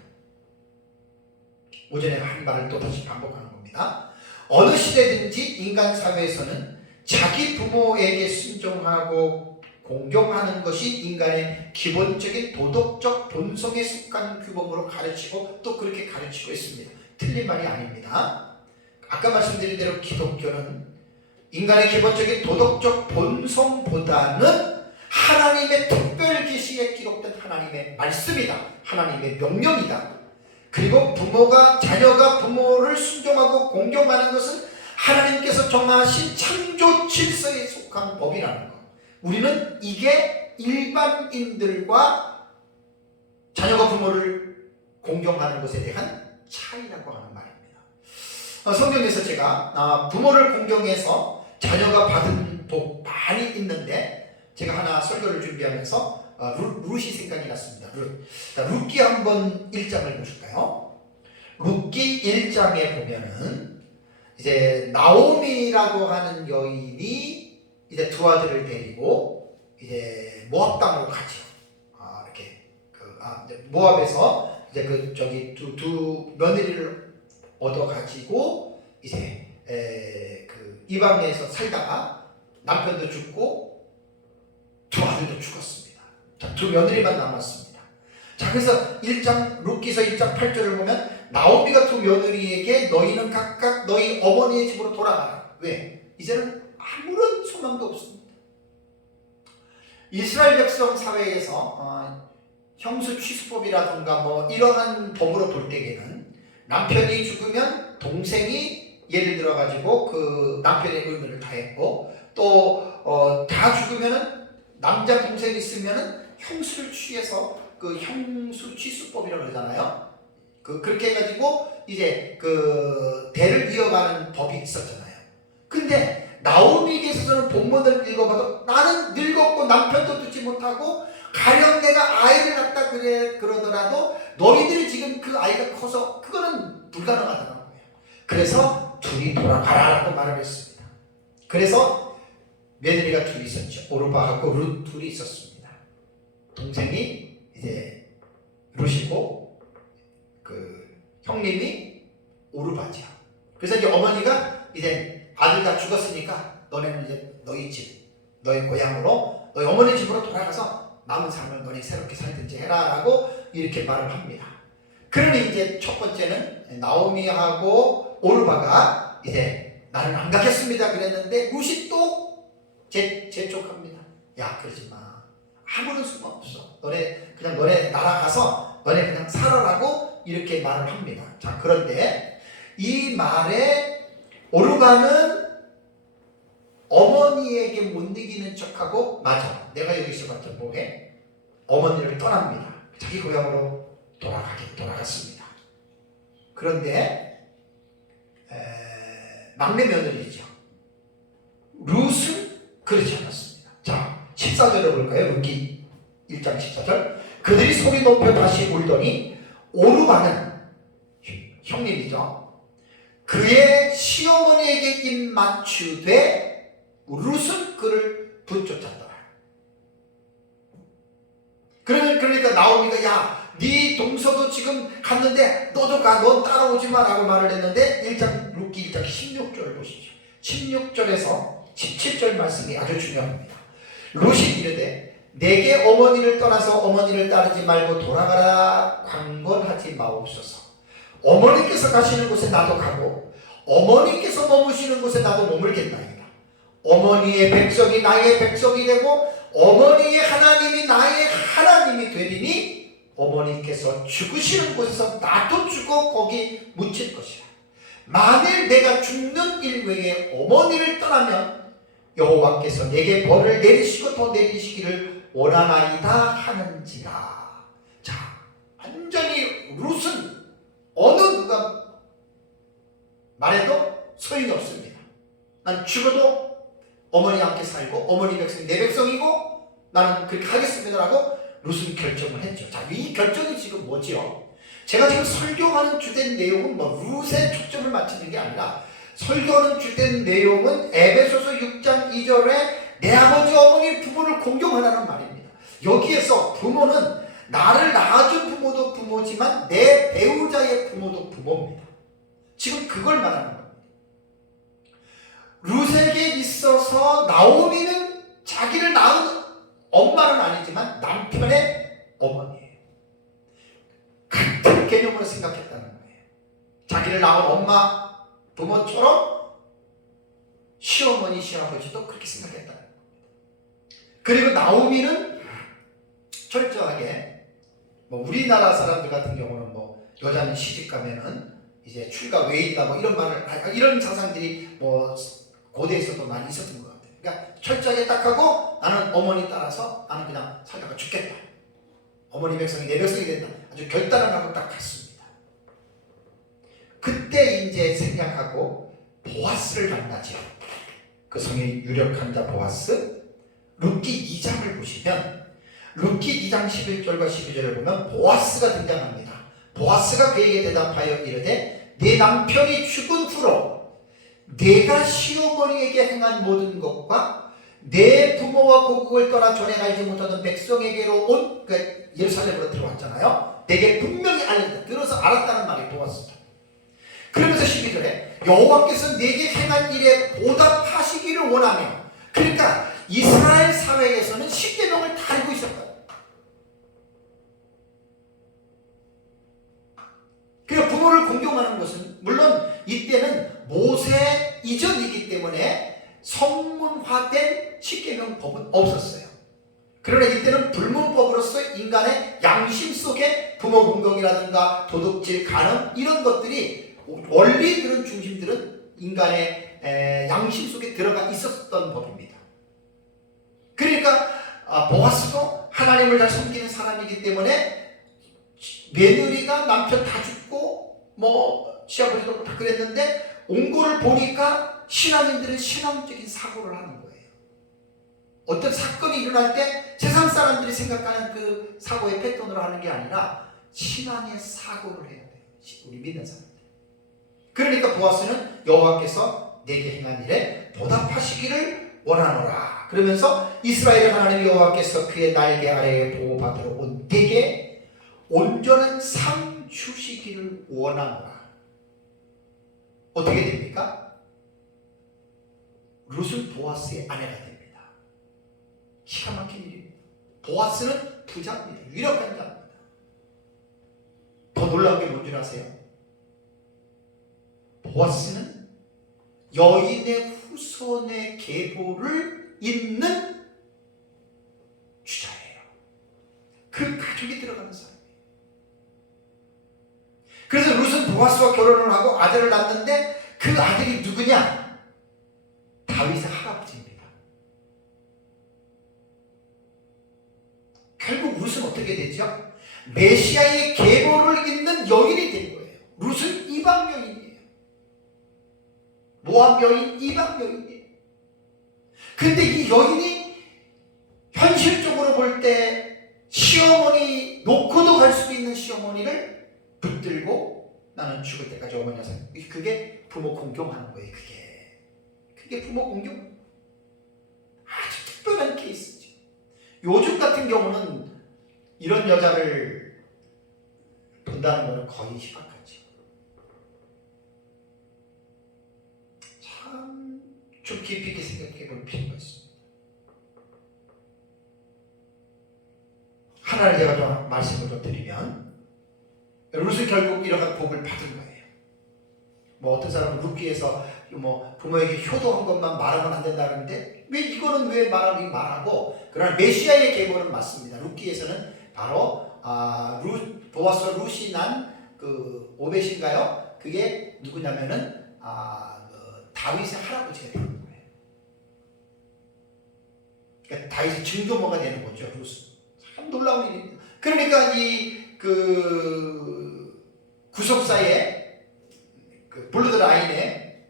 오전에 한 말을 또 다시 반복하는 겁니다. 어느 시대든지 인간 사회에서는 자기 부모에게 순종하고 공경하는 것이 인간의 기본적인 도덕적 본성에 속한 규범으로 가르치고 또 그렇게 가르치고 있습니다. 틀린 말이 아닙니다. 아까 말씀드린 대로 기독교는 인간의 기본적인 도덕적 본성보다는 하나님의 특별 계시에 기록된 하나님의 말씀이다. 하나님의 명령이다. 그리고 자녀가 부모를 순종하고 공경하는 것은 하나님께서 정하신 창조 질서에 속한 법이라는 것. 우리는 이게 일반인들과 자녀가 부모를 공경하는 것에 대한 차이라고 하는 말입니다. 성경에서 제가 부모를 공경해서 자녀가 받은 복 많이 있는데 제가 하나 설교를 준비하면서 룻이 생각이 났습니다. 룻기 한번 1장을 보실까요? 룻기 1장에 보면은 이제 나오미라고 하는 여인이 이제 두 아들을 데리고 이제 모압 땅으로 가죠. 이제 모압에서 이제 두 며느리를 얻어 가지고 이제 이방에서 살다가 남편도 죽고 두 아들도 죽었습니다. 자, 두 며느리만 남았습니다. 자, 그래서 룻기서 1장 8절을 보면 나오미가 두 며느리에게 너희는 각각 너희 어머니의 집으로 돌아가라. 왜? 이제는 아무런 소망도 없습니다. 이스라엘 백성 사회에서 형수 취수법이라든가 뭐 이러한 법으로 볼 때에는 남편이 죽으면 동생이 예를 들어 가지고 그 남편의 의무를 다했고 또 다 죽으면은 남자 동생이 있으면은 형수를 취해서 그 형수 취수법이라고 그러잖아요. 그렇게 해가지고 이제 그 대를 이어가는 법이 있었잖아요. 근데 나오미께서는 본문을 읽어봐도 나는 늙었고 남편도 두지 못하고 가령 내가 아이를 낳다 그러더라도 너희들이 지금 그 아이가 커서 그거는 불가능하다는 거예요. 그래서 둘이 돌아가라라고 말을 했습니다. 그래서 며느리가 둘이 있었죠. 오르바하고 룻 둘이 있었습니다. 동생이 이제 룻이고 그 형님이 오르바죠. 그래서 이제 어머니가 이제 아들 다 죽었으니까 너네는 이제 너희 집, 너희 고향으로 너희 어머니 집으로 돌아가서 남은 삶을 너희 새롭게 살든지 해라라고 이렇게 말을 합니다. 그러니 이제 첫 번째는 나오미하고 오르바가 이제 나는 안 가겠습니다 그랬는데 룻이 또 재촉합니다. 야, 그러지 마. 아무런 수가 없어. 너네 날아가서 너네 그냥 살아라고 이렇게 말을 합니다. 자, 그런데 이 말에 오르바는 어머니에게 못 이기는 척하고 맞아. 내가 여기 있어봤자 뭐해? 어머니를 떠납니다. 자기 고향으로 돌아갔습니다. 그런데 막내 며느리죠. 룻은 그렇지 않았습니다. 자, 14절을 볼까요? 룻기 1장 14절. 그들이 소리 높여 다시 울더니 오르바는 형님이죠. 그의 시어머니에게 입 맞추되 룻은 그를 붙쫓았더라. 그러니까 나오미가 야, 네 동서도 지금 갔는데 너도 가, 넌 따라오지 마라고 말을 했는데 룻기 1장 16절을 보시죠. 16절에서 17절 말씀이 아주 중요합니다. 룻이 이르되 내게 어머니를 떠나서 어머니를 따르지 말고 돌아가라 강권하지 마옵소서. 어머니께서 가시는 곳에 나도 가고 어머니께서 머무시는 곳에 나도 머물겠나이다. 어머니의 백성이 나의 백성이 되고 어머니의 하나님이 나의 하나님이 되리니 어머니께서 죽으시는 곳에서 나도 죽어 거기 묻힐 것이라. 만일 내가 죽는 일 외에 어머니를 떠나면 여호와께서 내게 벌을 내리시고 더 내리시기를 원하나이다 하는지라. 자, 완전히 룻은 어느 누가 말해도 소용이 없습니다. 난 죽어도 어머니 함께 살고 어머니 백성이 내 백성이고 나는 그렇게 하겠습니다라고 룻은 결정을 했죠. 자, 이 결정이 지금 뭐지요? 제가 지금 설교하는 주된 내용은 뭐 룻에 초점을 맞추는 게 아니라 설교하는 주된 내용은 에베소서 6장 2절에 내 아버지 어머니 부모를 공경하라는 말입니다. 여기에서 부모는 나를 낳아준 부모도 부모지만 내 배우자의 부모도 부모입니다. 지금 그걸 말하는 겁니다. 룻에게 있어서 나오미는 자기를 낳은 엄마는 아니지만 남편의 어머니예요. 같은 개념으로 생각했다는 거예요. 자기를 낳은 엄마, 부모처럼 시어머니, 시아버지도 그렇게 생각했다는 거예요. 그리고 나오미는 철저하게 뭐 우리나라 사람들 같은 경우는 뭐 여자는 시집 가면은 이제 출가 외이다 뭐 이런 말을 이런 사상들이 뭐 고대에서도 많이 있었던 것 같아요. 그러니까 철저하게 딱 하고 나는 어머니 따라서 나는 그냥 살다가 죽겠다. 어머니 백성이 내 백성이 된다. 아주 결단을 하고 딱 갔습니다. 그때 이제 생략하고 보아스를 만나죠. 그 성의 유력한 자 보아스. 룻기 2장을 보시면 룻기 2장 11절과 12절을 보면 보아스가 등장합니다. 보아스가 그에게 대답하여 이르되 내 남편이 죽은 후로 내가 시어머니에게 행한 모든 것과 내 부모와 고국을 떠나 전에 알지 못하던 백성에게로 온 예루살렘으로 들어왔잖아요. 내게 분명히 알렸다. 들어서 알았다는 말이 보았습니다. 그러면서 12절에 여호와께서 내게 행한 일에 보답하시기를 원하며, 그러니까 이스라엘 사회에서는 십계명을 다 알고 있었거든요. 그러니까 부모를 공경하는 것은 물론 이때는 모세 이전이기 때문에 성문화된 십계명 법은 없었어요. 그러나 이때는 불문법으로서 인간의 양심 속에 부모 공경이라든가 도둑질, 간음 이런 것들이 원리들은 중심들은 인간의 양심 속에 들어가 있었던 법입니다. 그러니까 보아스도 하나님을 잘 섬기는 사람이기 때문에 며느리가 남편 다 죽고 뭐 시아버지도 다 그랬는데 온 거를 보니까 신앙인들은 신앙적인 사고를 하는 거예요. 어떤 사건이 일어날 때 세상 사람들이 생각하는 그 사고의 패턴으로 하는 게 아니라 신앙의 사고를 해야 돼요. 우리 믿는 사람들. 그러니까 보아스는 여호와께서 내게 행한 일에 보답하시기를 원하노라. 그러면서 이스라엘 하나님 여호와께서 그의 날개 아래에 보호받으러 온 내게 온전한 상 주시기를 원하노라. 어떻게 됩니까? 룻은 보아스의 아내가 됩니다. 기가 막힌 일입니다. 보아스는 부자입니다. 유력한 자입니다. 더 놀라운 게 뭔지 아세요? 보아스는 여인의 후손의 계보를 잇는 주자예요. 그 가족이 들어가는 사람이에요. 그래서 룻은 보아스와 결혼을 하고 아들을 낳는데 그 아들이 누구냐? 다윗의 할아버지입니다. 결국 룻은 어떻게 되죠? 메시아의 계보를 잇는 여인이 된 거예요. 룻은 이방 여인이에요. 모압 여인, 이방 여인이에요. 근데 이 여인이 현실적으로 볼 때 시어머니 놓고도 갈 수 있는 시어머니를 붙들고 나는 죽을 때까지 어머니와 살. 그게 부모 공경하는 거예요. 그게 부모 공경. 아주 특별한 케이스죠. 요즘 같은 경우는 이런 여자를 본다는 것은 거의 희박하죠. 참 좀 깊이 있게 생각해 볼 필요가 있습니다. 하나를 제가 좀 말씀을 좀 드리면, 룻은 결국 이러한 복을 받은 거예요. 뭐 어떤 사람은 룻기에서 뭐 부모에게 효도한 것만 말하면 안 된다 그러는데 왜 이거는 왜 말하고, 그러나 메시아의 계보는 맞습니다. 룻기에서는 바로 보아스와 룻이 난 그 오벳인가요? 그게 누구냐면은 다윗의 할아버지가 되는 거예요. 그러니까 다윗의 증조모가 되는 거죠. 룻은. 참 놀라운 일입니다. 그러니까 이 구속사의 블러드 라인에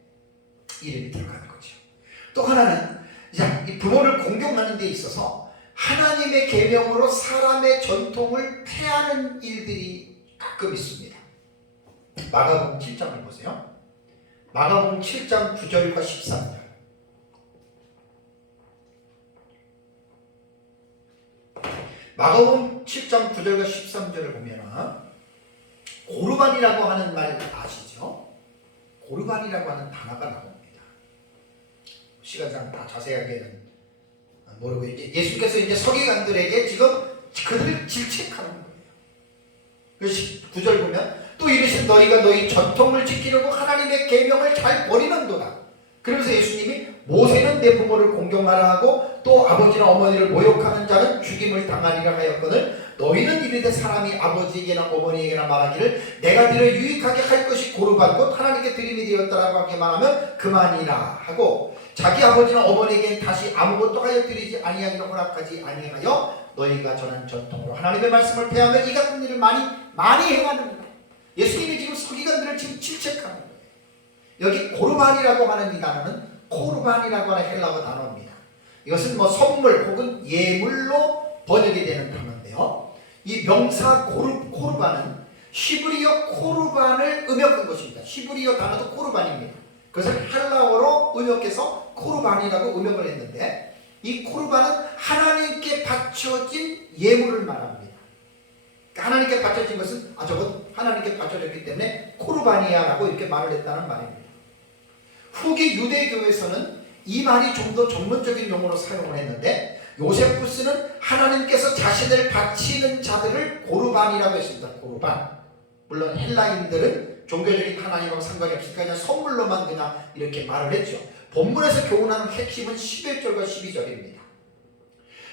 이름이 들어가는 거죠. 또 하나는 이 부모를 공경하는 데 있어서 하나님의 계명으로 사람의 전통을 폐하는 일들이 가끔 있습니다. 마가복음 7장을 보세요. 마가복음 7장 9절과 13절. 마가복음 7장 9절과 13절을 보면은 고르반이라고 하는 말 아시죠? 고르반이라고 하는 단어가 나옵니다. 시간상 다 자세하게는 모르고 예수께서 이제 서기관들에게 지금 그들을 질책하는 거예요. 그래서 9절 보면 또 이르신 너희가 너희 전통을 지키려고 하나님의 계명을 잘 버리는도다. 그러면서 예수님이 모세는 내 부모를 공경하라 하고 또 아버지나 어머니를 모욕하는 자는 죽임을 당하리라 하였거늘 너희는 이르되 사람이 아버지에게나 어머니에게나 말하기를 내가 너를 유익하게 할 것이 고르반 곧 하나님께 드림이 되었다라고 하게 말하면 그만이라 하고 자기 아버지나 어머니에게 다시 아무것도 하여 드리지 아니하기를 허락하지 아니하여 너희가 전한 전통으로 하나님의 말씀을 폐하며 이 같은 일을 많이 행하는 거예요. 예수님이 지금 서기관들을 지금 질책하는 거예요. 여기 고르반이라고 하는 이 단어는 코르반이라고 하는 헬라어 단어입니다. 이것은 뭐 선물 혹은 예물로 번역이 되는 단어인데요. 이 명사 코르반은 히브리어 코르반을 음역한 것입니다. 히브리어 단어도 코르반입니다. 그것을 헬라어로 음역해서 코르반이라고 음역을 했는데 이 코르반은 하나님께 바쳐진 예물을 말합니다. 하나님께 바쳐진 것은 저건 하나님께 바쳐졌기 때문에 코르반이야라고 이렇게 말을 했다는 말입니다. 후기 유대교에서는 이 말이 좀 더 전문적인 용어로 사용을 했는데 요세푸스는 하나님께서 자신을 바치는 자들을 고르반이라고 했습니다. 고르반. 물론 헬라인들은 종교적인 하나님하고 상관이 없으니까 그냥 선물로만 그냥 이렇게 말을 했죠. 본문에서 교훈하는 핵심은 11절과 12절입니다.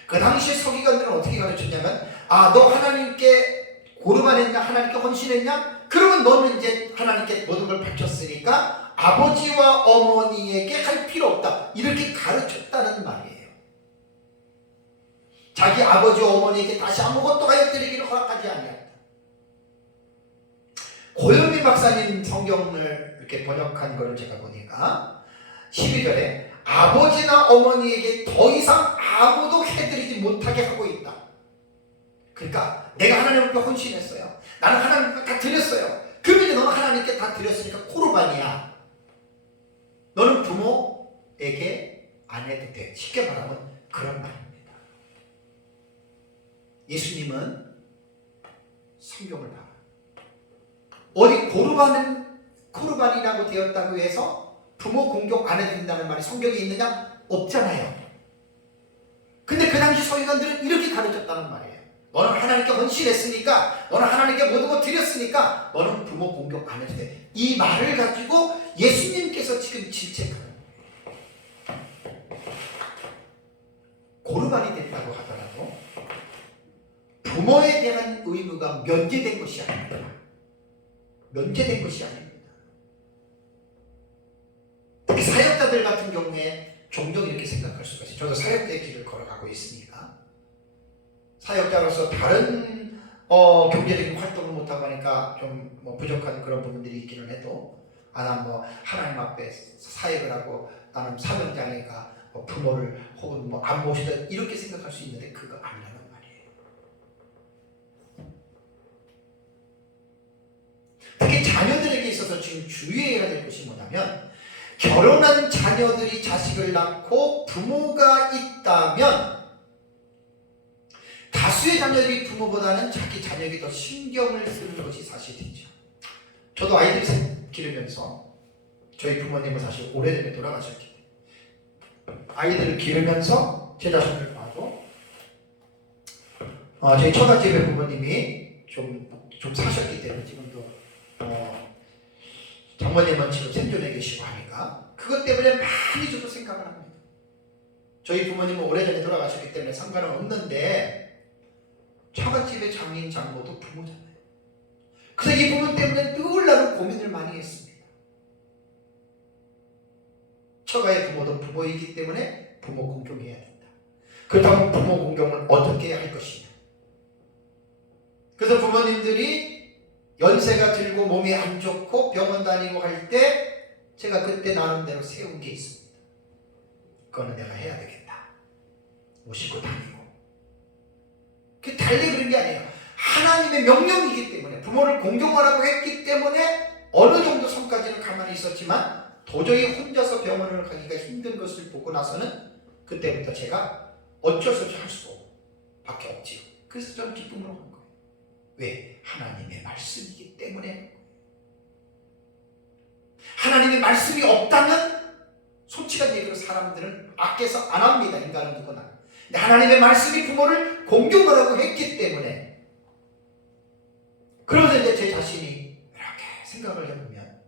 그 당시 서기관들은 어떻게 가르쳤냐면 너 하나님께 고르반했냐 하나님께 헌신했냐 그러면 너는 이제 하나님께 모든 걸 바쳤으니까 아버지와 어머니에게 할 필요 없다 이렇게 가르쳤다는 말이에요. 자기 아버지와 어머니에게 다시 아무것도 하여 드리기를 허락하지 아니했다. 고요미 박사님 성경을 이렇게 번역한 거를 제가 보니까 12절에 아버지나 어머니에게 더 이상 아무도 해드리지 못하게 하고 있다. 그러니까 내가 하나님 앞에 헌신했어요. 나는 하나님 앞에 다 드렸어요. 그러면 이제 너는 하나님께 다 드렸으니까 코르반이야. 너는 부모에게 안 해도 돼. 쉽게 말하면 그런 말입니다. 예수님은 성경을 봐. 어디 코르반이라고 되었다고 해서 부모 공경 안 해도 된다는 말이 성경에 있느냐? 없잖아요. 근데 그 당시 서기관들은 이렇게 가르쳤다는 말이에요. 너는 하나님께 헌신했으니까 너는 하나님께 모든 거 드렸으니까 너는 부모 공경 안 해도 돼. 이 말을 가지고 예수님께서 지금 질책하는 거예요. 고르반이 됐다고 하더라도 부모에 대한 의무가 면제된 것이 아닙니다. 면제된 것이 아닙니다. 특히 사역자들 같은 경우에 종종 이렇게 생각할 수가 있어요. 저도 사역자의 길을 걸어가고 있으니까 사역자로서 다른 경제적인 활동을 못하고 하니까 좀 뭐 부족한 그런 부분들이 있기는 해도 난 뭐 하나님 앞에 사역을 하고 나는 사명자니까 뭐 부모를 혹은 뭐 안 모시다 이렇게 생각할 수 있는데 그거 아니라는 말이에요. 특히 자녀들에게 있어서 지금 주의해야 될 것이 뭐냐면 결혼한 자녀들이 자식을 낳고 부모가 있다면 다수의 자녀들이 부모보다는 자기 자녀에게 더 신경을 쓰는 것이 사실이죠. 저도 아이들 기르면서 저희 부모님은 사실 오래전에 돌아가셨기 때문에 아이들을 기르면서 제 자신을 봐도 저희 처갓집의 부모님이 좀 사셨기 때문에 지금도 장모님은 지금 생존해 계시고 하니까 그것 때문에 많이 저도 생각을 합니다. 저희 부모님은 오래전에 돌아가셨기 때문에 상관은 없는데 처갓집의 장인 장모도 부모잖아요. 그래서 이 부분 때문에 늘 나는 고민을 많이 했습니다. 처가의 부모도 부모이기 때문에 부모 공경해야 된다. 그렇다면 부모 공경을 어떻게 할 것이냐. 그래서 부모님들이 연세가 들고 몸이 안 좋고 병원 다니고 할 때 제가 그때 나름대로 세운 게 있습니다. 그거는 내가 해야 되겠다. 모시고 다니고 달리 그런 게 아니에요. 하나님의 명령이기 때문에 부모를 공경하라고 했기 때문에 어느 정도 선까지는 가만히 있었지만 도저히 혼자서 병원을 가기가 힘든 것을 보고 나서는 그때부터 제가 어쩔 수 없이 할 수밖에 없지요. 그래서 저는 기쁨으로 한 거예요. 왜? 하나님의 말씀이기 때문에. 하나님의 말씀이 없다면 솔직한 얘기로 사람들은 아껴서 안 합니다. 인간은 누구나. 근데 하나님의 말씀이 부모를 공경하라고 했기 때문에, 그러면서 이제 제 자신이 이렇게 생각을 해보면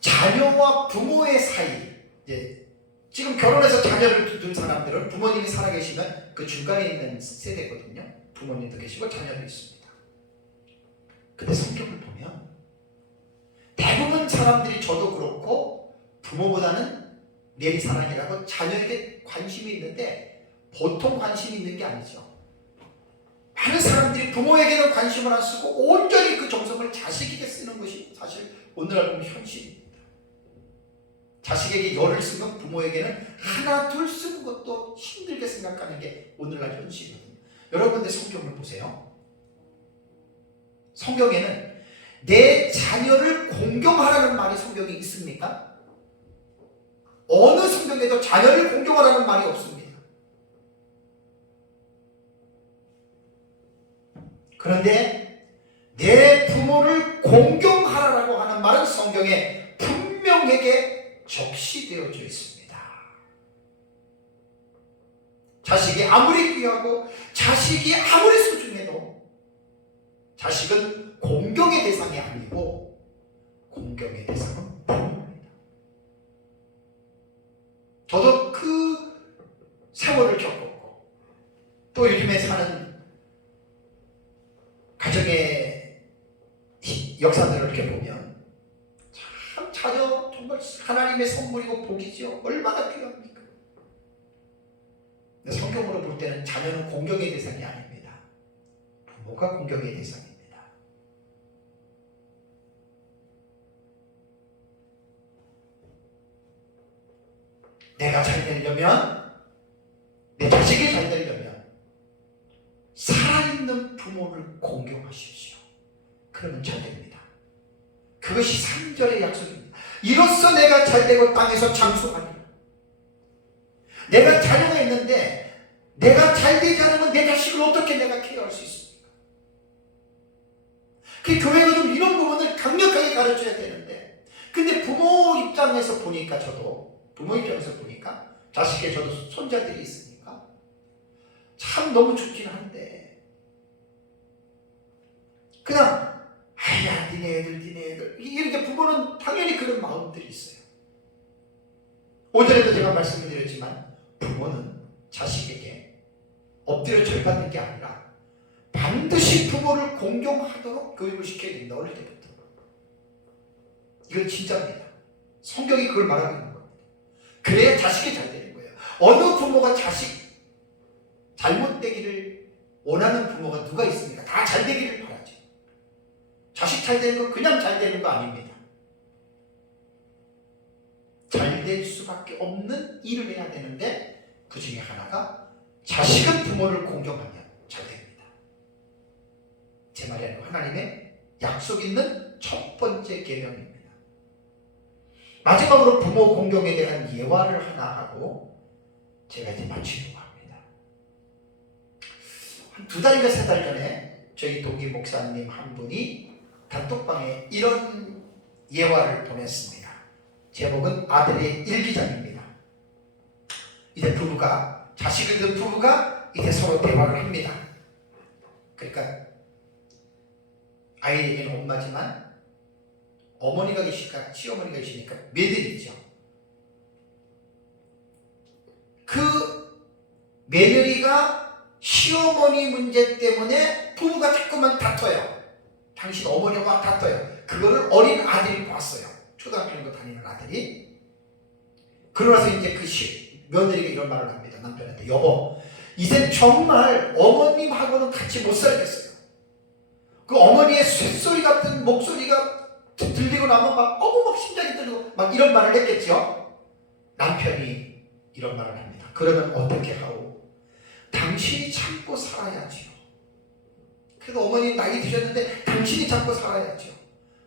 자녀와 부모의 사이, 이제 지금 결혼해서 자녀를 둔 사람들은 부모님이 살아계시면 그 중간에 있는 세대거든요. 부모님도 계시고 자녀도 있습니다. 근데 성경을 보면 대부분 사람들이, 저도 그렇고, 부모보다는 내리사랑이라고 자녀에게 관심이 있는데 보통 관심이 있는 게 아니죠. 많은 사람들이 부모에게는 관심을 안 쓰고 온전히 그 정성을 자식에게 쓰는 것이 사실 오늘날 보면 현실입니다. 자식에게 열을 쓰면 부모에게는 하나 둘 쓰는 것도 힘들게 생각하는 게 오늘날 현실이거든요. 여러분들 성경을 보세요. 성경에는 내 자녀를 공경하라는 말이 성경에 있습니까? 어느 성경에도 자녀를 공경하라는 말이 없습니다. 그런데 내 부모를 공경하라고 하는 말은 성경에 분명하게 적시되어져 있습니다. 자식이 아무리 귀하고 자식이 아무리 소중해도 자식은 공경의 대상이 아니고 공경의 대상은 부모입니다. 저도 그 세월을 겪었고 또 요즘에 사는 가정의 역사들을 이렇게 보면 참 자녀 정말 하나님의 선물이고 복이죠. 얼마나 귀합니까? 근데 성경으로 볼 때는 자녀는 공경의 대상이 아닙니다. 부모가 공경의 대상입니다. 내가 잘 되려면, 내 자식이 잘 되려면 살아있는 부모를 공경하십시오. 그러면 잘 됩니다. 그것이 3절의 약속입니다. 이로써 내가 잘 되고 땅에서 장수하리라. 내가 자녀가 있는데 내가 잘 되지 않으면 내 자식을 어떻게 내가 케어할 수 있습니까? 그 교회가 좀 이런 부분을 강력하게 가르쳐야 되는데, 근데 부모 입장에서 보니까, 저도 부모 입장에서 보니까 자식에 저도 손자들이 있으니까 참 너무 좋긴 한데 그냥 아야 니네 애들 이렇게, 부모는 당연히 그런 마음들이 있어요. 오전에도 제가 말씀을 드렸지만 부모는 자식에게 엎드려 절받는 게 아니라 반드시 부모를 공경하도록 교육을 시켜야 됩니다. 어릴 때부터. 이건 진짜입니다. 성경이 그걸 말하고 있는 겁니다. 그래야 자식이 잘 되는 거예요. 어느 부모가 자식 잘못되기를 원하는 부모가 누가 있습니까? 다 잘 되기를 바라죠. 자식 잘 되는 거 그냥 잘 되는 거 아닙니다. 잘 될 수밖에 없는 일을 해야 되는데 그 중에 하나가 자식은 부모를 공경하면 잘 됩니다. 제 말이 아니고 하나님의 약속 있는 첫 번째 계명입니다. 마지막으로 부모 공경에 대한 예화를 하나 하고 제가 이제 마치려고 합니다. 한 2달인가 3달 전에 저희 동기 목사님 한 분이 단톡방에 이런 예화를 보냈습니다. 제목은 아들의 일기장입니다. 이제 부부가, 자식을 둔 부부가 이제 서로 대화를 합니다. 그러니까 아이에게는 엄마지만 어머니가 계시니까, 시어머니가 계시니까 며느리죠. 그 며느리가 시어머니 문제 때문에 부부가 자꾸만 다퉈요. 당신 어머니와 다퉈요. 그거를 어린 아들이 봤어요. 초등학교 정도 다니는 아들이. 그러나서 이제 그 며느리가 이런 말을 합니다. 남편한테. 여보, 이젠 정말 어머님하고는 같이 못 살겠어요. 그 어머니의 쇳소리 같은 목소리가 들리고 나면 막 심장이 떨리고 막 이런 말을 했겠죠. 남편이 이런 말을 합니다. 그러면 어떻게 하오? 당신이 참고 살아야지요. 그래도 어머니 나이 드셨는데 당신이 참고 살아야죠.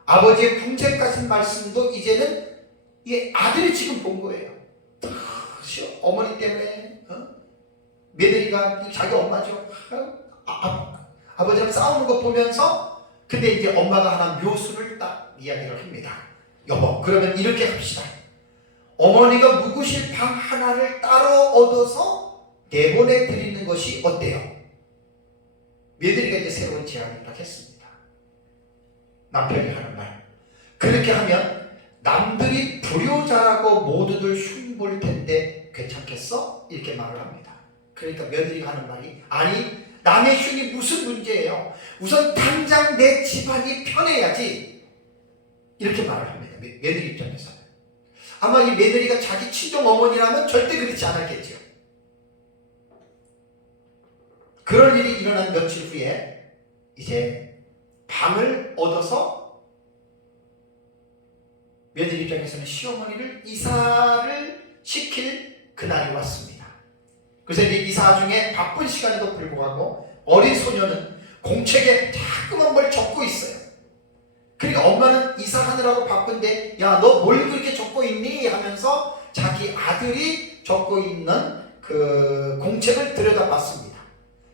아버지의 궁색 같은 말씀도 이제는 이 아들이 지금 본 거예요. 어머니 때문에 며느리가 자기 엄마죠. 아버지랑 싸우는 거 보면서 근데 이제 엄마가 하나 묘수를 딱 이야기를 합니다. 여보, 그러면 이렇게 합시다. 어머니가 묵으실 방 하나를 따로 얻어서 내보내 드리는 것이 어때요? 며느리가 이제 새로운 제안을 딱 했습니다. 남편이 하는 말. 그렇게 하면 남들이 불효자라고 모두들 흉볼 텐데 괜찮겠어? 이렇게 말을 합니다. 그러니까 며느리가 하는 말이 아니 남의 흉이 무슨 문제예요? 우선 당장 내 집안이 편해야지. 이렇게 말을 합니다. 며느리 입장에서는. 아마 이 며느리가 자기 친정 어머니라면 절대 그렇지 않았겠죠. 그런 일이 일어난 며칠 후에 이제 방을 얻어서 며느리 입장에서는 시어머니를 이사를 시킬 그날이 왔습니다. 그래서 이제 이사 중에 바쁜 시간에도 불구하고 어린 소녀는 공책에 자꾸만 뭘 적고 있어요. 그러니까 엄마는 이사하느라고 바쁜데 야, 너 뭘 그렇게 적고 있니? 하면서 자기 아들이 적고 있는 그 공책을 들여다봤습니다.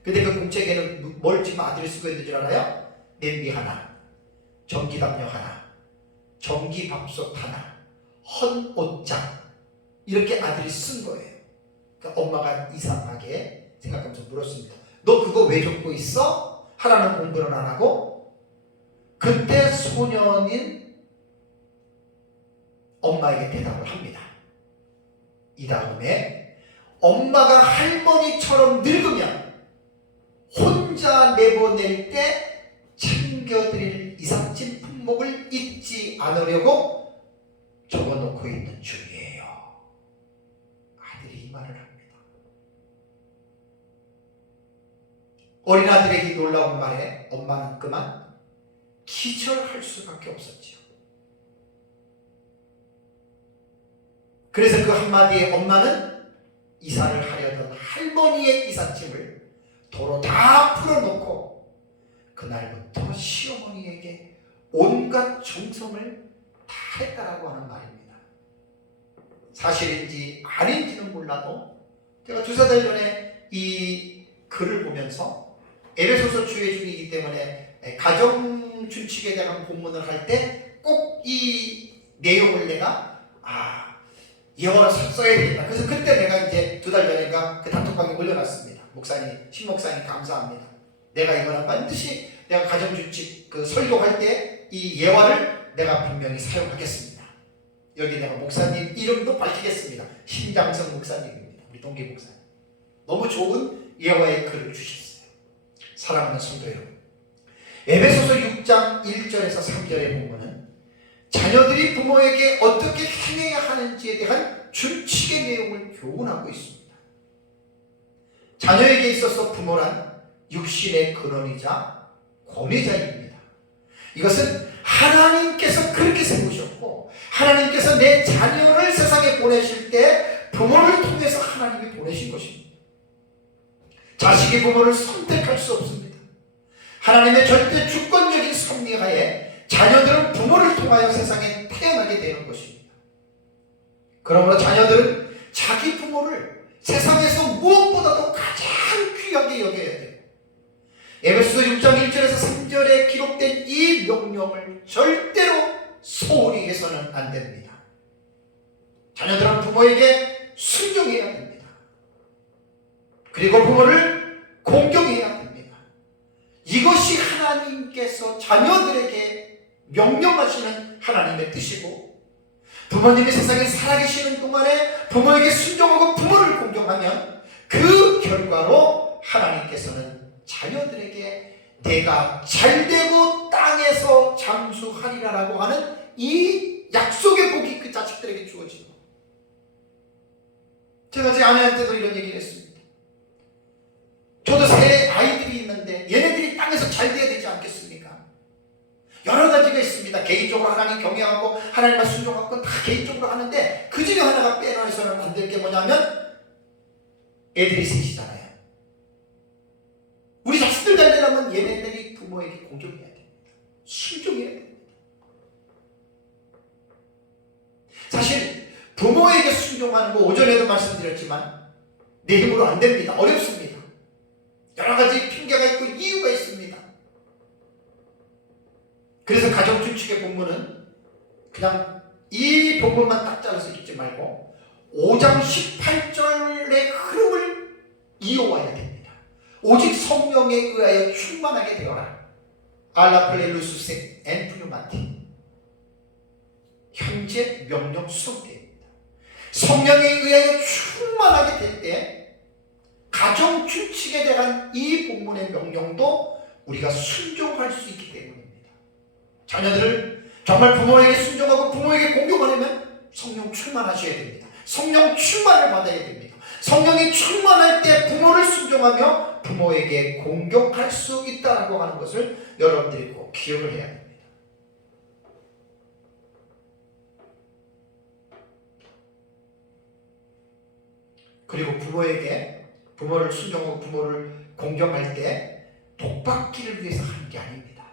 근데 그 공책에는 뭘 지금 아들이 쓰고 있는 줄 알아요? 냄비 하나, 전기담요 하나, 전기밥솥 하나, 헌 옷장 이렇게 아들이 쓴 거예요. 그러니까 엄마가 이상하게 생각하면서 물었습니다. 너 그거 왜 적고 있어? 하나는 공부는 안 하고? 그때 소년인 엄마에게 대답을 합니다. 이 다음에 엄마가 할머니처럼 늙으면 혼자 내보낼 때 챙겨드릴 이삿짐 품목을 잊지 않으려고 적어놓고 있는 중이에요. 아들이 이 말을 합니다. 어린아들의 이 놀라운 말에 엄마는 그만 기절할 수밖에 없었지요. 그래서 그 한마디에 엄마는 이사를 하려던 할머니의 이삿짐을 도로 다 풀어놓고 그날부터 시어머니에게 온갖 정성을 다 했다라고 하는 말입니다. 사실인지 아닌지는 몰라도 제가 2-3달 전에 이 글을 보면서 에베소서 주의 중이기 때문에 가정준칙에 대한 본문을 할 때 꼭 이 내용을 내가 영어로 써야 되겠다. 그래서 그때 내가 이제 2달 전인가 그 단톡방에 올려놨습니다. 목사님, 신목사님 감사합니다. 내가 이거는 반드시 내가 가정준칙 그 설교할 때 이 예화를 내가 분명히 사용하겠습니다. 여기 내가 목사님 이름도 밝히겠습니다. 신장성 목사님입니다. 우리 동기 목사님. 너무 좋은 예화의 글을 주셨어요. 사랑하는 성도 여러분, 에베소서 6장 1절에서 3절의 본문은 자녀들이 부모에게 어떻게 행해야 하는지에 대한 준칙의 내용을 교훈하고 있습니다. 자녀에게 있어서 부모란 육신의 근원이자 권위자입니다. 이것은 하나님께서 그렇게 세우셨고 하나님께서 내 자녀를 세상에 보내실 때 부모를 통해서 하나님이 보내신 것입니다. 자식이 부모를 선택할 수 없습니다. 하나님의 절대 주권적인 섭리하에 자녀들은 부모를 통하여 세상에 태어나게 되는 것입니다. 그러므로 자녀들은 자기 부모를 세상에서 무엇보다도 가장 귀하게 여겨야 돼요. 에베소서 6장 1절에서 3절에 기록된 이 명령을 절대로 소홀히 해서는 안 됩니다. 자녀들은 부모에게 순종해야 됩니다. 그리고 부모를 공경해야 됩니다. 이것이 하나님께서 자녀들에게 명령하시는 하나님의 뜻이고, 부모님이 세상에 살아계시는 동안에 부모에게 순종하고 부모를 공경하면 그 결과로 하나님께서는 자녀들에게 내가 잘되고 땅에서 장수하리라라고 하는 이 약속의 복이 그 자식들에게 주어지는 겁니다. 제가 제 아내한테도 이런 얘기를 했습니다. 저도 세 아이들이 있는데 얘네들이 땅에서 잘 돼야 되지 않겠습니까? 여러 가지가 있습니다. 개인적으로 하나님 경외하고 하나님만 순종하고 다 개인적으로 하는데 그 중에 하나가 빼놔서는 안 될 게 뭐냐면 애들이 셋이잖아요. 부모에게 공경해야 됩니다. 순종해야 됩니다. 사실 부모에게 순종하는 거 오전에도 말씀드렸지만 내 힘으로 안 됩니다. 어렵습니다. 여러 가지 핑계가 있고 이유가 있습니다. 그래서 가정준칙의 본문은 그냥 이 본문만 딱 잘라서 읽지 말고 5장 18절의 흐름을 이어와야 됩니다. 오직 성령에 의하여 충만하게 되어라. 알라플레루스세 엔프뉴마티. 현재 명령 수송대입니다. 성령에 의하여 충만하게 될 때 가정준칙에 대한 이 본문의 명령도 우리가 순종할 수 있기 때문입니다. 자녀들을 정말 부모에게 순종하고 부모에게 공경하려면 성령 충만하셔야 됩니다. 성령 충만을 받아야 됩니다. 성령이 충만할 때 부모를 순종하며 부모에게 공경할 수 있다고 하는 것을 여러분들이 꼭 기억을 해야 됩니다. 그리고 부모를 순종하고 부모를 공경할 때 복받기를 위해서 하는 게 아닙니다.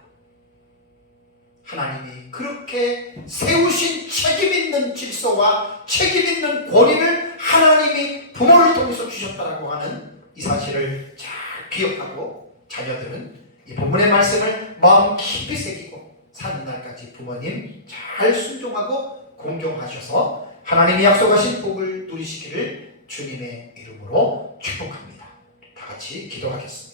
하나님이 그렇게 세우신 책임 있는 질서와 책임 있는 권위를 하나님이 부모를 통해서 주셨다고 하는 이 사실을 잘 기억하고 자녀들은 이 본문의 말씀을 마음 깊이 새기고 사는 날까지 부모님 잘 순종하고 공경하셔서 하나님이 약속하신 복을 누리시기를 주님의 이름으로 축복합니다. 다 같이 기도하겠습니다.